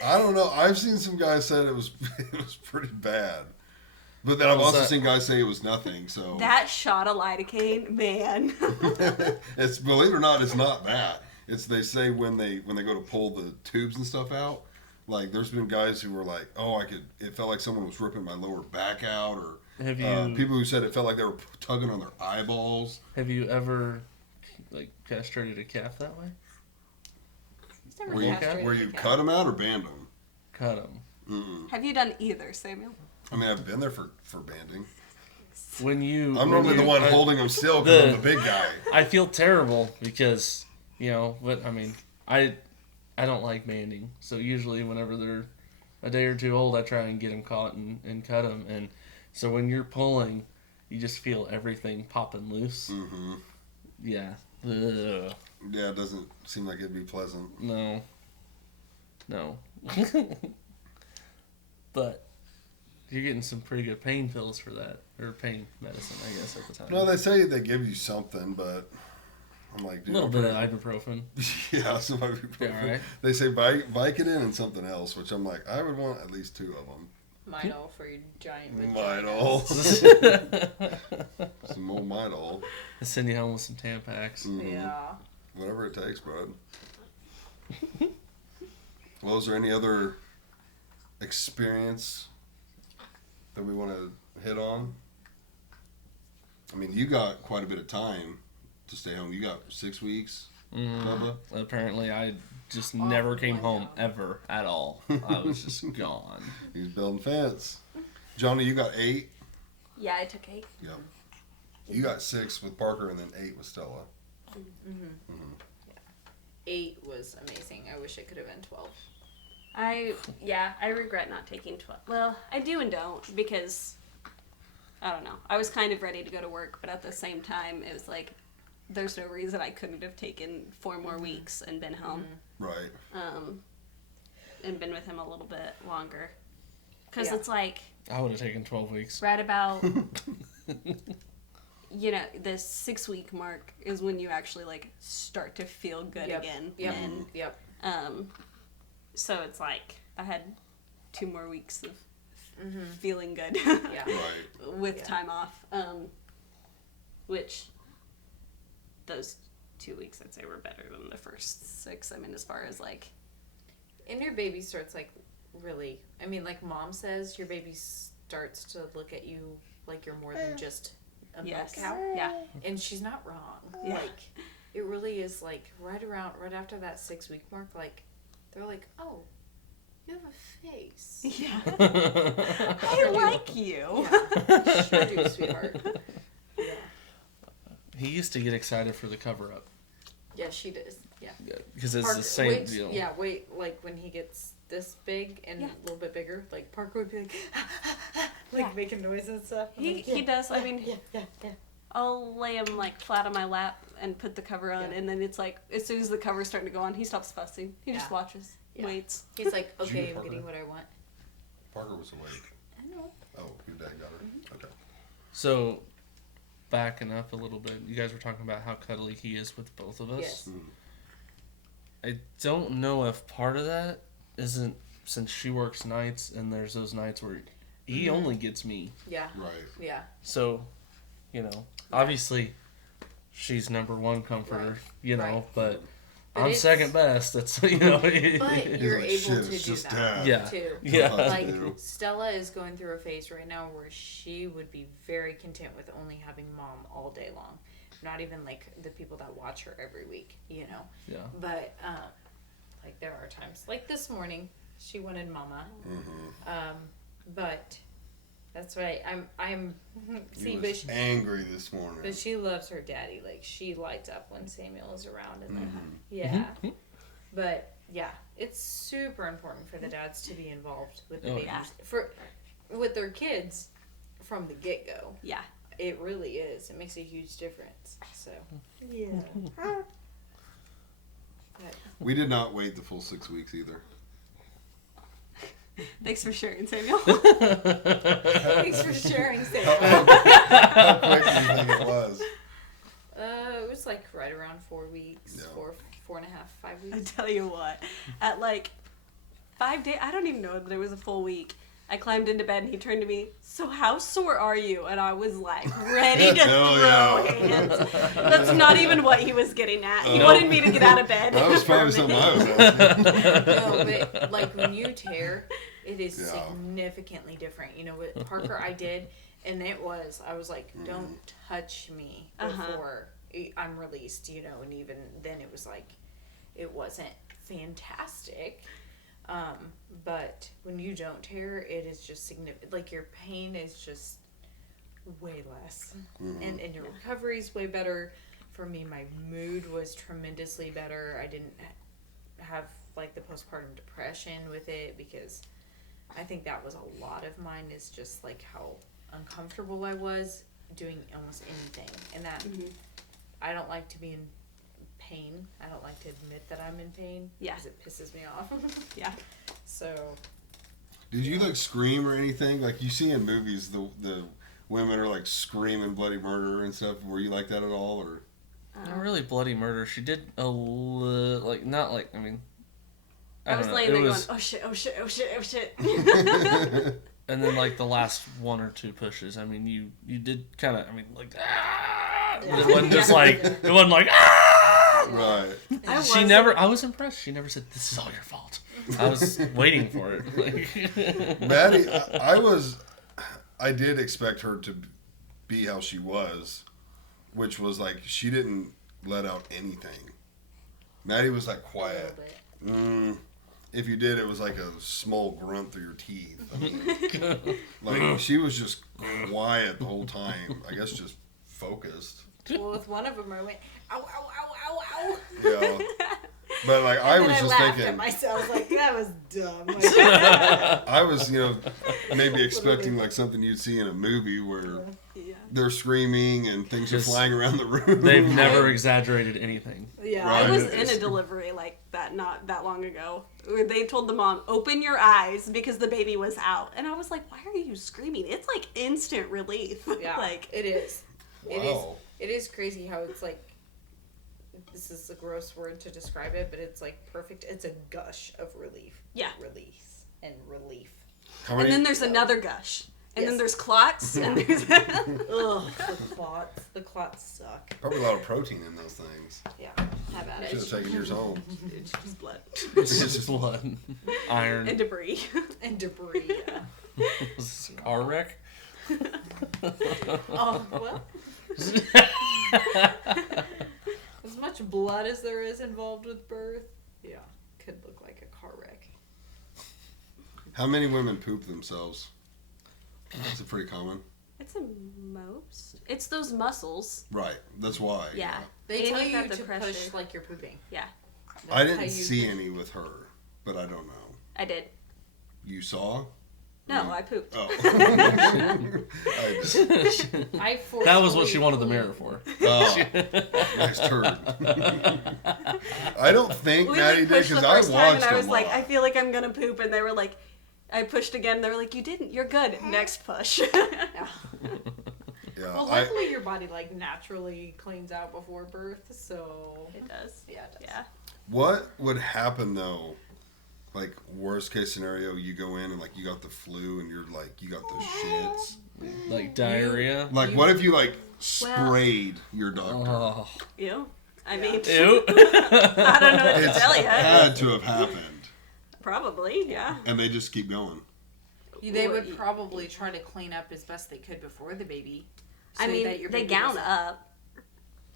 I don't know. I've seen some guys say it was pretty bad. But then I've also seen guys say it was nothing, so. That shot of lidocaine, man. It's, believe it or not, it's not that. It's, they say when they go to pull the tubes and stuff out, like, there's been guys who were like, it felt like someone was ripping my lower back out, or Have you people who said it felt like they were tugging on their eyeballs. Have you ever, like, castrated a calf that way? Where you cut them out or band them? Cut them. Mm-mm. Have you done either, Samuel? I mean, I've been there for banding. I'm normally the one holding them still because I'm the big guy. I feel terrible because, but I mean, I don't like banding. So usually whenever they're a day or two old, I try and get them caught and cut them. And so when you're pulling, you just feel everything popping loose. Mm-hmm. Yeah. Ugh. Yeah, it doesn't seem like it'd be pleasant. No. But you're getting some pretty good pain pills for that, or pain medicine, I guess, at the time. No, they say they give you something, but I'm like, dude, a little bit of ibuprofen. Yeah, some ibuprofen. Yeah, right. They say Vicodin and something else, which I'm like, I would want at least 2 of them. Midol for your giant Midol. Some old Midol. I'll send you home with some Tampax. Mm-hmm. Yeah. Whatever it takes, bud. Well, is there any other experience that we want to hit on? I mean, you got quite a bit of time to stay home. You got 6 weeks, Bubba? Apparently, I just never came home ever at all. I was just gone. He's building fence. Jonna, you got 8? Yeah, I took 8. Yep. You got 6 with Parker and then 8 with Stella. Mm-hmm. Yeah. 8 was amazing. I wish it could have been 12. I regret not taking 12. Well, I do and don't, because, I don't know. I was kind of ready to go to work, but at the same time, it was like, there's no reason I couldn't have taken 4 more weeks and been home. Right. And been with him a little bit longer. Because it's like, I would have taken 12 weeks. Right about, you know, the 6-week mark is when you actually, like, start to feel good again. Yep. And, Yep. so it's like, I had 2 more weeks of feeling good. Yeah. Right. With time off. Which, those 2 weeks, I'd say, were better than the first 6. I mean, as far as, like... And your baby starts, like, really... I mean, like Mom says, your baby starts to look at you like you're more than just a milk cow. Yeah. And she's not wrong. Yeah. Like, it really is, like, right after that 6-week mark, like, they're like, oh, you have a face. Yeah. I like you. Yeah. Sure do, sweetheart. Yeah. He used to get excited for the cover-up. Yeah, she does. Yeah. Because it's Parker, the same deal. Yeah, like when he gets this big and a little bit bigger, like Parker would be like, making noises and stuff. He does. I mean, yeah. I'll lay him like flat on my lap and put the cover on, and then it's like as soon as the cover's starting to go on, he stops fussing. He just watches, waits. He's like, Did you okay, get I'm getting Parker? what I want. Parker was awake. I know. Oh, your dad got her? Okay. So, backing up a little bit, you guys were talking about how cuddly he is with both of us. Yes. I don't know if part of that isn't since she works nights and there's those nights where he only gets me. Yeah. Right. Yeah. So, you know, obviously she's number one comforter, Right. you know, Right. but But I'm it's- second best. That's, you know. But you're like, able shit, to it's do just that dad. Yeah. too. Yeah. Like Yeah. Stella is going through a phase right now where she would be very content with only having Mom all day long. Not even like the people that watch her every week, you know. Yeah. But like there are times like this morning she wanted Mama. But that's why I'm He see, was angry this morning. but she loves her daddy. Like she lights up when Samuel is around and yeah. But yeah, it's super important for the dads to be involved with the babies with their kids from the get go. Yeah. It really is. It makes a huge difference. So yeah. We did not wait the full 6 weeks either. Thanks for sharing, Samuel. Thanks for sharing, Sarah. How quick do you think it was? It was like right around 4 weeks, Yeah. 4.5, 5 I weeks. tell you what, at like 5 days, I don't even know if there was a full week. I climbed into bed and he turned to me, so how sore are you? And I was like ready to Hell throw yeah. hands. That's not even what he was getting at. He wanted me to get out of bed. That was for a probably something minute. I was asking. No, but like when you tear, it is Yeah. significantly different. You know what Parker I did, and I was like, don't touch me before I'm released, you know, and even then it was like, it wasn't fantastic. But when you don't tear, it is just significant. Like your pain is just way less, and your recovery is way better. For me, my mood was tremendously better. I didn't have like the postpartum depression with it because I think that was a lot of mine. Is just like how uncomfortable I was doing almost anything, and that I don't like to be in pain. I don't like to admit that I'm in pain. Yeah. Because it pisses me off. Yeah. So. Did you like scream or anything? Like you see in movies, the women are like screaming bloody murder and stuff. Were you like that at all, or? Not really bloody murder. She did a like not like I mean. I was don't know. laying It there was, going, oh shit, oh shit, oh shit, oh shit. and then like the last 1 or 2 pushes. I mean, you did kind of. I mean, like but it wasn't just like it wasn't like Right. She never. I was impressed. She never said, "This is all your fault." I was waiting for it. Like, Maddie, I did expect her to be how she was, which was like she didn't let out anything. Maddie was like quiet. If you did, it was like a small grunt through your teeth. I mean, like she was just quiet the whole time. I guess just focused. Well, with one of them, I went, ow, ow, ow, ow, ow. Yeah. But like I was just laughed thinking, at myself, like that was dumb. Like, I was maybe expecting like something you'd see in a movie where they're screaming and things are flying around the room. They've never exaggerated anything. Yeah, Right. I was in a delivery like that not that long ago. Where they told the mom, "Open your eyes," because the baby was out, and I was like, "Why are you screaming?" It's like instant relief. Yeah, like it is. Wow. It is crazy how it's like. This is a gross word to describe it, but it's like perfect. It's a gush of relief. Yeah. Release and relief. How many? And then there's another gush. And then Yes. there's clots. And there's Ugh, the clots. The clots suck. Probably a lot of protein in those things. Yeah, have at Should it. have taken yours home. it's just blood. It's just blood, iron, And debris. And debris. Yeah. car wreck. Oh well. As much blood as there is involved with birth, yeah, could look like a car wreck. How many women poop themselves? Is it pretty common? It's a most. It's those muscles. Right. That's why. Yeah. They And tell you've you got the to pressure. push like you're pooping. Yeah, I That's how didn't you see push. any with her, but I don't know. I did. You saw? No, I pooped. Oh. I just, I That was what she forcefully- wanted the mirror for. oh, nice turd. I don't think We Maddie like did pushed the because I first watched time, and I a was like, lot. I feel like I'm gonna poop, and they were like, I pushed again. They were like, you didn't. You're good. Next push. Yeah. Yeah, Well, luckily your body like naturally cleans out before birth, so It does. yeah, it does. Yeah. What would happen though? Like worst case scenario, you go in and like you got the flu and you're like you got the shits. Like diarrhea. Like what if you like sprayed your doctor? Oh. Ew. I mean, Ew. I don't know what to It's tell you. had to have happened, Probably, yeah. and they just keep going. They would probably try to clean up as best they could before the baby. I so mean, that your they baby gown doesn't- up.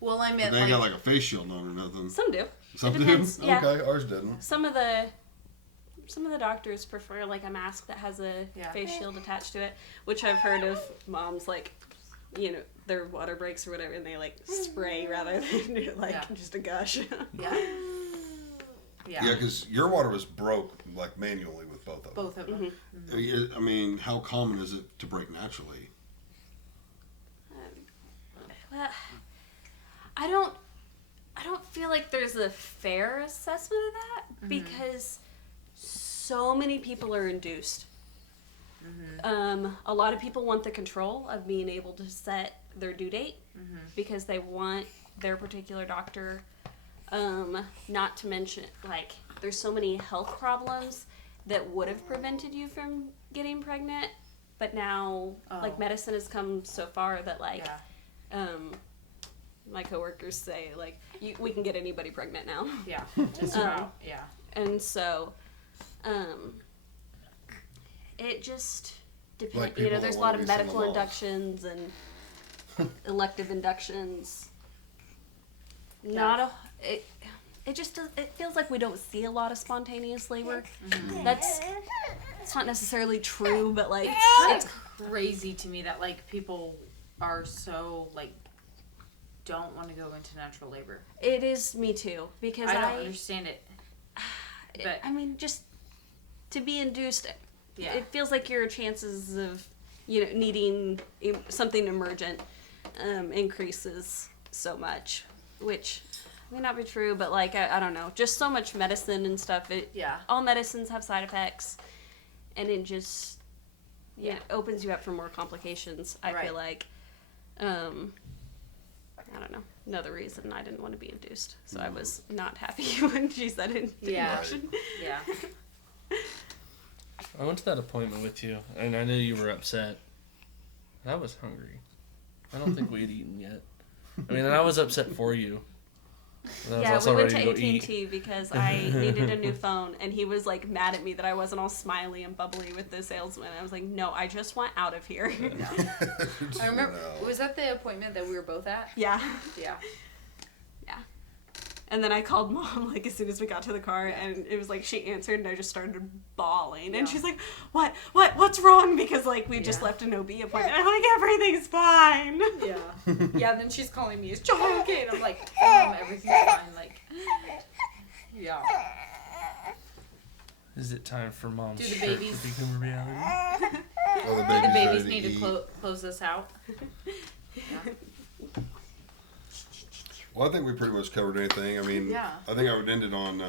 Well, I But meant they like, got like a face shield on or nothing. Some do. Some it do? depends, yeah. Okay, ours didn't. Some of the doctors prefer like a mask that has a Yeah. face shield attached to it, which I've heard of moms like, you know, their water breaks or whatever, and they like spray rather than do like Yeah. just a gush. yeah, Yeah, because your water was broke like manually with both of them. both of them. I mean, how common is it to break naturally? Well, I don't feel like there's a fair assessment of that because so many people are induced. A lot of people want the control of being able to set their due date because they want their particular doctor. Not to mention, like, there's so many health problems that would have prevented you from getting pregnant, but now, like, medicine has come so far that, like, my coworkers say, like, we can get anybody pregnant now. Yeah, just about. Yeah, And so, it just depends. Like You know, people there's a that lot wanna of be medical single moms. inductions and elective inductions. Not a. It just does, it feels like we don't see a lot of spontaneous labor. It's not necessarily true, but like it's crazy to me that like people are so like don't want to go into natural labor. it is me too because I don't understand it. But I mean, just to be induced, yeah, it feels like your chances of, you know, needing something emergent increases so much, which may not be true, but like I don't know, just so much medicine and stuff. yeah, All medicines have side effects, and it just it opens you up for more complications. I Right. feel like, I don't know, another reason I didn't want to be induced, so I was not happy when she said it. Yeah. Option. yeah. I went to that appointment with you, and I knew you were upset. I was hungry. I don't think we'd eaten yet. I mean, and I was upset for you. And I was Yeah, also we went to ready to go eat. AT&T because I needed a new phone, and he was like mad at me that I wasn't all smiley and bubbly with the salesman. I was like, no, I just want out of here. I remember. Was that the appointment that we were both at? Yeah. Yeah. And then I called mom like as soon as we got to the car, and it was like she answered, and I just started bawling. And she's like, what's wrong? Because like we just left an OB appointment. I'm like, everything's fine. Yeah. Yeah. And then she's calling me, "Is Jonna okay?" And I'm like, everything's fine. Like, yeah. Is it time for mom's Do the shirt babies- to become a reality? Oh, The babies need to close us out. Well, I think we pretty much covered anything. I mean, I think I would end it on,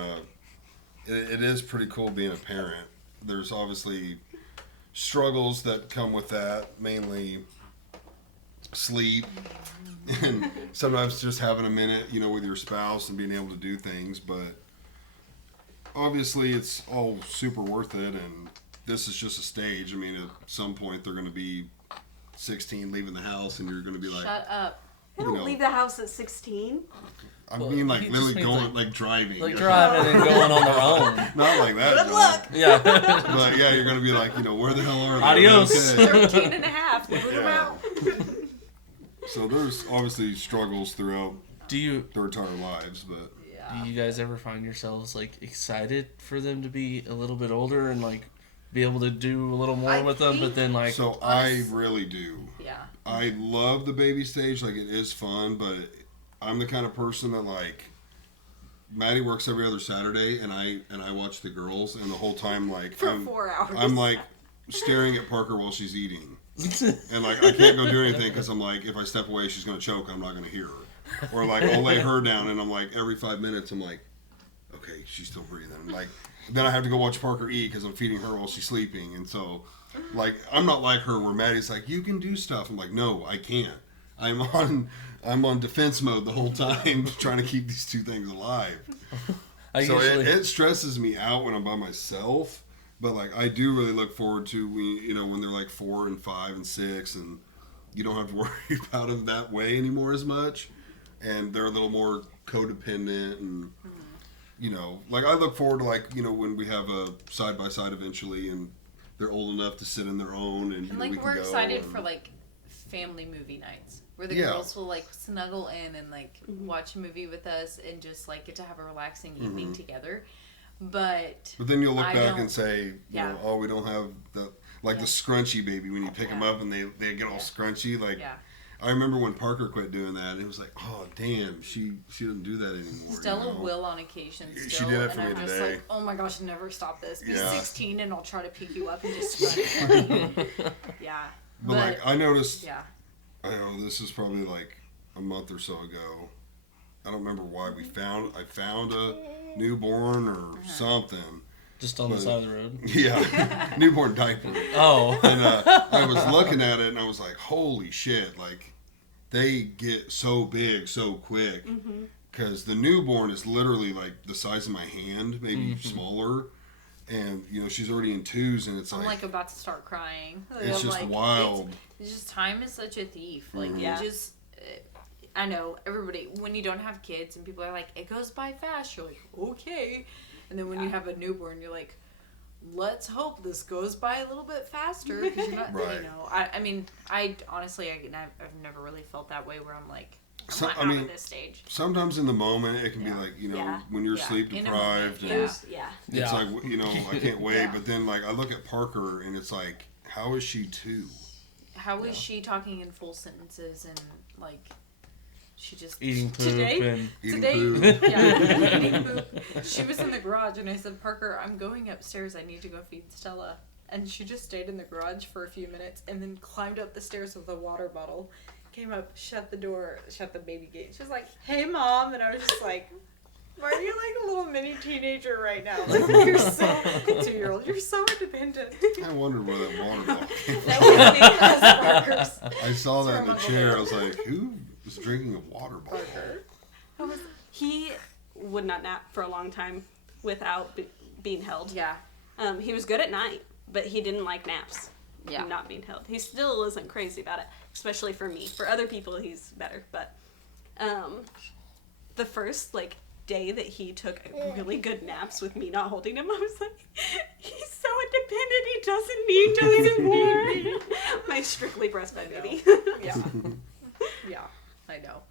it is pretty cool being a parent. There's obviously struggles that come with that, mainly sleep, and sometimes just having a minute, you know, with your spouse and being able to do things, but obviously it's all super worth it, and this is just a stage. I mean, at some point they're going to be 16, leaving the house, and you're going to be like, shut up. They don't leave the house at 16. I mean, like, literally going, like driving. Like driving and going on their own. Not like that. Good luck. Yeah. But yeah, you're going to be like, you know, where the hell are they? Adios. Okay. 13 and a half. Put them out. So there's obviously struggles throughout Do their entire lives, but you guys ever find yourselves like excited for them to be a little bit older and like be able to do a little more with them, but then like so I really do. Yeah. I love the baby stage, like it is fun, but I'm the kind of person that like Maddie works every other Saturday, and I watch the girls, and the whole time like For 4 hours. I'm like staring at Parker while she's eating. And like I can't go do anything because I'm like, if I step away she's gonna choke, I'm not gonna hear her. Or like I'll lay her down and I'm like, every 5 minutes I'm like, okay, she's still breathing. Like then I have to go watch Parker eat because I'm feeding her while she's sleeping. And so like I'm not like her where Maddie's like, you can do stuff. I'm like, no, I can't. I'm on defense mode the whole time trying to keep these two things alive. It stresses me out when I'm by myself. But like I do really look forward to when they're like 4 and 5 and 6, and you don't have to worry about them that way anymore as much, and they're a little more codependent, and like I look forward to like when we have a side by side eventually, and they're old enough to sit in their own, and like we can we're go excited for like family movie nights where the girls will like snuggle in and like watch a movie with us and just like get to have a relaxing evening together. But then you'll look back and say, oh, we don't have the the scrunchy baby when you pick them up and they get all scrunchy. Like, I remember when Parker quit doing that, it was like, oh damn, she doesn't do that anymore. Stella will on occasion. She did it for me today. Just like, oh my gosh, never stop this. Be 16 and I'll try to pick you up and just scrunch it. But like I noticed. I know this is probably like a month or so ago. I don't remember why I found a newborn or something. Just on the side of the road? Yeah. Newborn diaper. Oh. And I was looking at it and I was like, holy shit. Like, they get so big so quick. Because the newborn is literally like the size of my hand, maybe smaller. And, she's already in 2s and it's I'm like about to start crying. It's just like, wild. It's just time is such a thief. Like, I know everybody, when you don't have kids and people are like, it goes by fast, you're like, okay. And then when you have a newborn, you're like, let's hope this goes by a little bit faster. Because you're not, I mean, I honestly, I've never really felt that way where I'm like, I'm out of this stage. Sometimes in the moment, it can be like, when you're sleep deprived. And it's like, I can't wait. But then, like, I look at Parker and it's like, how is she 2? How is she talking in full sentences and, like, she just eating poop eating poop. Eating poop. She was in the garage and I said, Parker, I'm going upstairs. I need to go feed Stella. And she just stayed in the garage for a few minutes and then climbed up the stairs with a water bottle, came up, shut the door, shut the baby gate. She was like, hey mom, and I was just like, why are you like a little mini teenager right now? Like, you're so 2-year-old. You're so independent. I wondered where that water bottle came from. That was me as Parker's. I saw that in the chair. I was like, who was drinking a water bottle? He would not nap for a long time without being held. Yeah. He was good at night, but he didn't like naps. Yeah. Not being held. He still isn't crazy about it, especially for me. For other people, he's better. But the first day that he took really good naps with me not holding him, I was like, he's so independent. He doesn't need me. My strictly breastfed baby. Yeah, I know.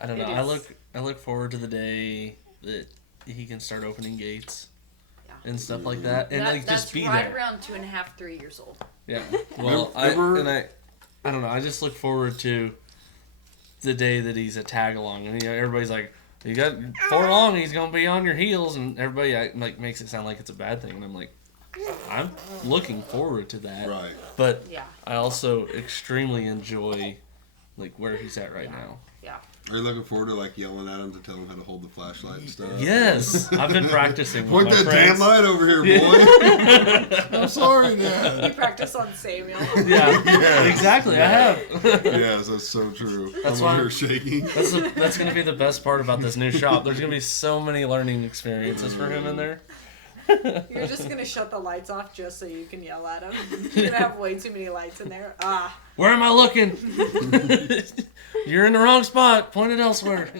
I don't know. I look forward to the day that he can start opening gates and stuff like that, and just be right there. Around 2.5, 3 years old. Yeah. Well, I don't know. I just look forward to the day that he's a tag along, and everybody's like, "You got 4 long, he's gonna be on your heels," and everybody makes it sound like it's a bad thing, and I'm like, I'm looking forward to that. Right. But I also extremely enjoy like where he's at right now. Yeah. Are you looking forward to like yelling at him to tell him how to hold the flashlight and stuff? Yes, I've been practicing. Point with that my damn friends. light over here, boy. I'm sorry, Dad. You practice on Samuel. Yeah, exactly. I have. Yes, that's so true. That's I'm why- over here shaking. That's gonna be the best part about this new shop. There's gonna be so many learning experiences for him in there. You're just gonna shut the lights off just so you can yell at him. You're gonna have way too many lights in there. Where am I looking? You're in the wrong spot. Point it elsewhere.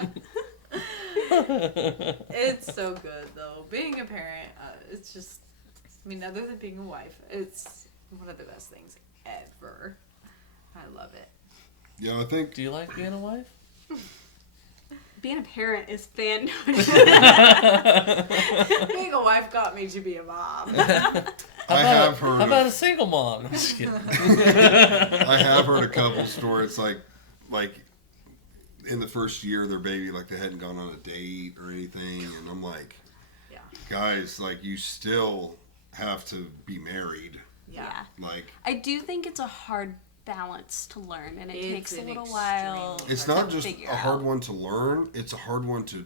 It's so good though. Being a parent, it's just, I mean, other than being a wife, it's one of the best things ever. I love it. Yeah, I think. Do you like being a wife? Being a parent is fan. Being a wife got me to be a mom. I have heard. How about a single mom? I'm just kidding. I have heard a couple stories like in the first year of their baby, like they hadn't gone on a date or anything, and I'm like, Yeah. guys, like you still have to be married. Yeah. Like I do think it's a hard balance to learn, and it It's takes a an little extreme- while. it's to not just figure a hard out. one to learn; it's a hard one to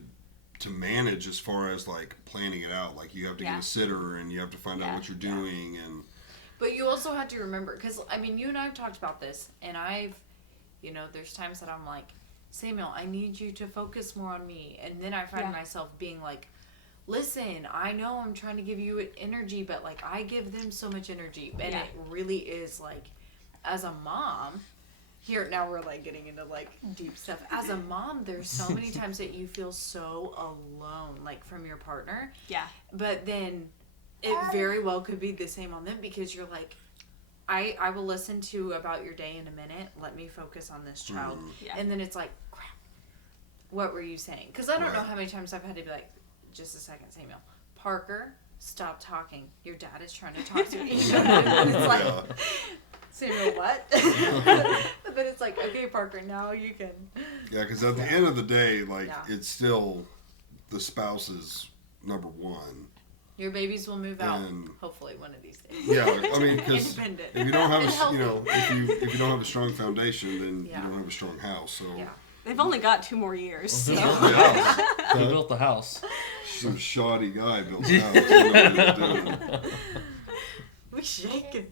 manage as far as like planning it out. Like you have to get Yeah. a sitter, and you have to find out Yeah. what you're doing, and But you also have to remember, because, I mean, you and I have talked about this, and there's times that I'm like, Samuel, I need you to focus more on me. And then I find Yeah. myself being like, listen, I know I'm trying to give you energy, but, like, I give them so much energy. And Yeah. it really is, like, as a mom, here, now we're, like, getting into, like, deep stuff. As a mom, there's so many times that you feel so alone, like, from your partner. Yeah. But then it very well could be the same on them, because you're like, I will listen to about your day in a minute. Let me focus on this child. Yeah. And then it's like, crap, what were you saying? Because I don't know Right. how many times I've had to be like, just a second, Samuel. Parker, stop talking. Your dad is trying to talk to you. And it's like, yeah. Samuel, what? But then it's like, okay, Parker, now you can. Yeah, because at the end of the day, like Yeah. it's still the spouse's number one. Your babies will move out, And- hopefully, one of these days. Yeah, I mean, because Independent. if you don't have And a, healthy. if you don't have a strong foundation, then Yeah. you don't have a strong house. So Yeah. They've only got 2 more years. So. Who built the house? Who built the house? some shoddy guy built a house. You know what he's doing. We shaking.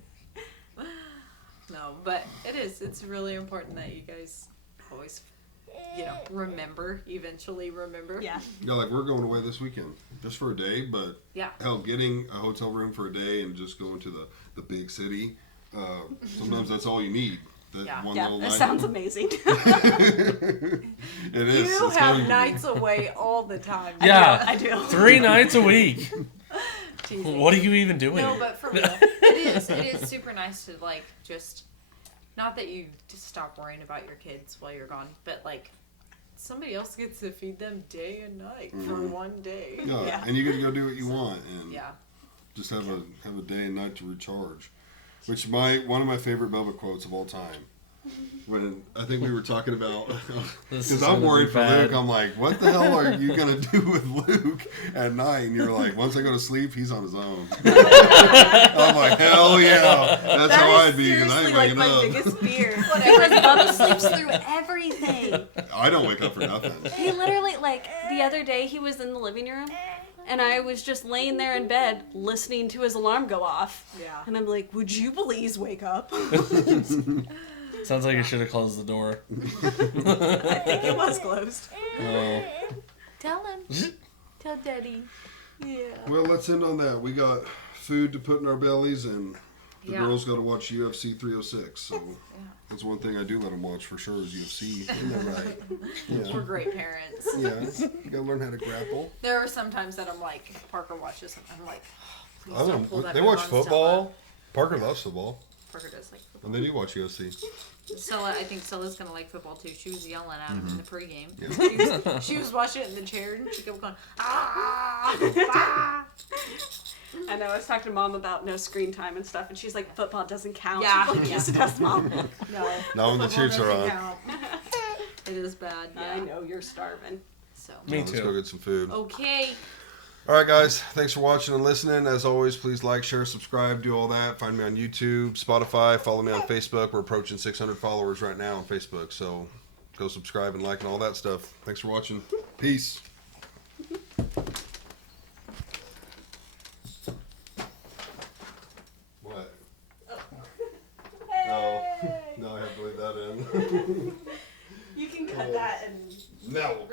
No, but it's really important that you guys always, eventually remember. Yeah. Yeah, like we're going away this weekend just for a day, but Yeah. hell, getting a hotel room for a day and just going to the big city, sometimes that's all you need. That Yeah. one Yeah, little that night. sounds amazing. It is. You It's have going to be. nights away all the time. Yeah, I do. 3 nights a week. Teasing. What are you even doing? No, but for real, it is super nice to like just, not that you just stop worrying about your kids while you're gone, but like somebody else gets to feed them day and night for one day. Yeah, Yeah. and you get to go do what you want and Yeah. just have a day and night to recharge. Which one of my favorite Bubba quotes of all time. When I think we were talking about, This because is I'm gonna worried be for bad. Luke. I'm like, what the hell are you gonna do with Luke at night? And you're like, once I go to sleep, he's on his own. I'm like, hell yeah, that's how I'd be because I ain't waking my up. biggest fear. Because Bubba sleeps through everything. I don't wake up for nothing. He literally, like, the other day he was in the living room, and I was just laying there in bed listening to his alarm go off. Yeah. And I'm like, would you please wake up? Sounds like you should have closed the door. I think it was closed. Oh. Tell him. Tell Daddy. Yeah. Well, let's end on that. We got food to put in our bellies, and the Yeah. girls got to watch UFC 306. So that's one thing I do let them watch for sure is UFC. Isn't that right? We're Yeah. great parents. Yeah. You gotta learn how to grapple. There are some times that I'm like, Parker watches and I'm like, oh, please I don't don't. pull that They over watch on football. Parker loves football, Stella. Parker does like football. and then you watch UFC. Stella, I think Stella's gonna like football too. She was yelling at him in the pregame. Mm-hmm. Yeah. She was watching it in the chair and she kept going, ah, ah. I know, I was talking to Mom about no screen time and stuff, and she's like, football doesn't count. Yeah. I'm like, yes, it does, Mom. No. Not when the football Chiefs are doesn't on. count. It is bad. Yeah. I know, you're starving. So. Me Let's go too. get some food. Okay. All right, guys. Thanks for watching and listening. As always, please like, share, subscribe, do all that. Find me on YouTube, Spotify. Follow me on Facebook. We're approaching 600 followers right now on Facebook. So go subscribe and like and all that stuff. Thanks for watching. Peace. What? No, I have to leave that in. You can cut that and... Now what?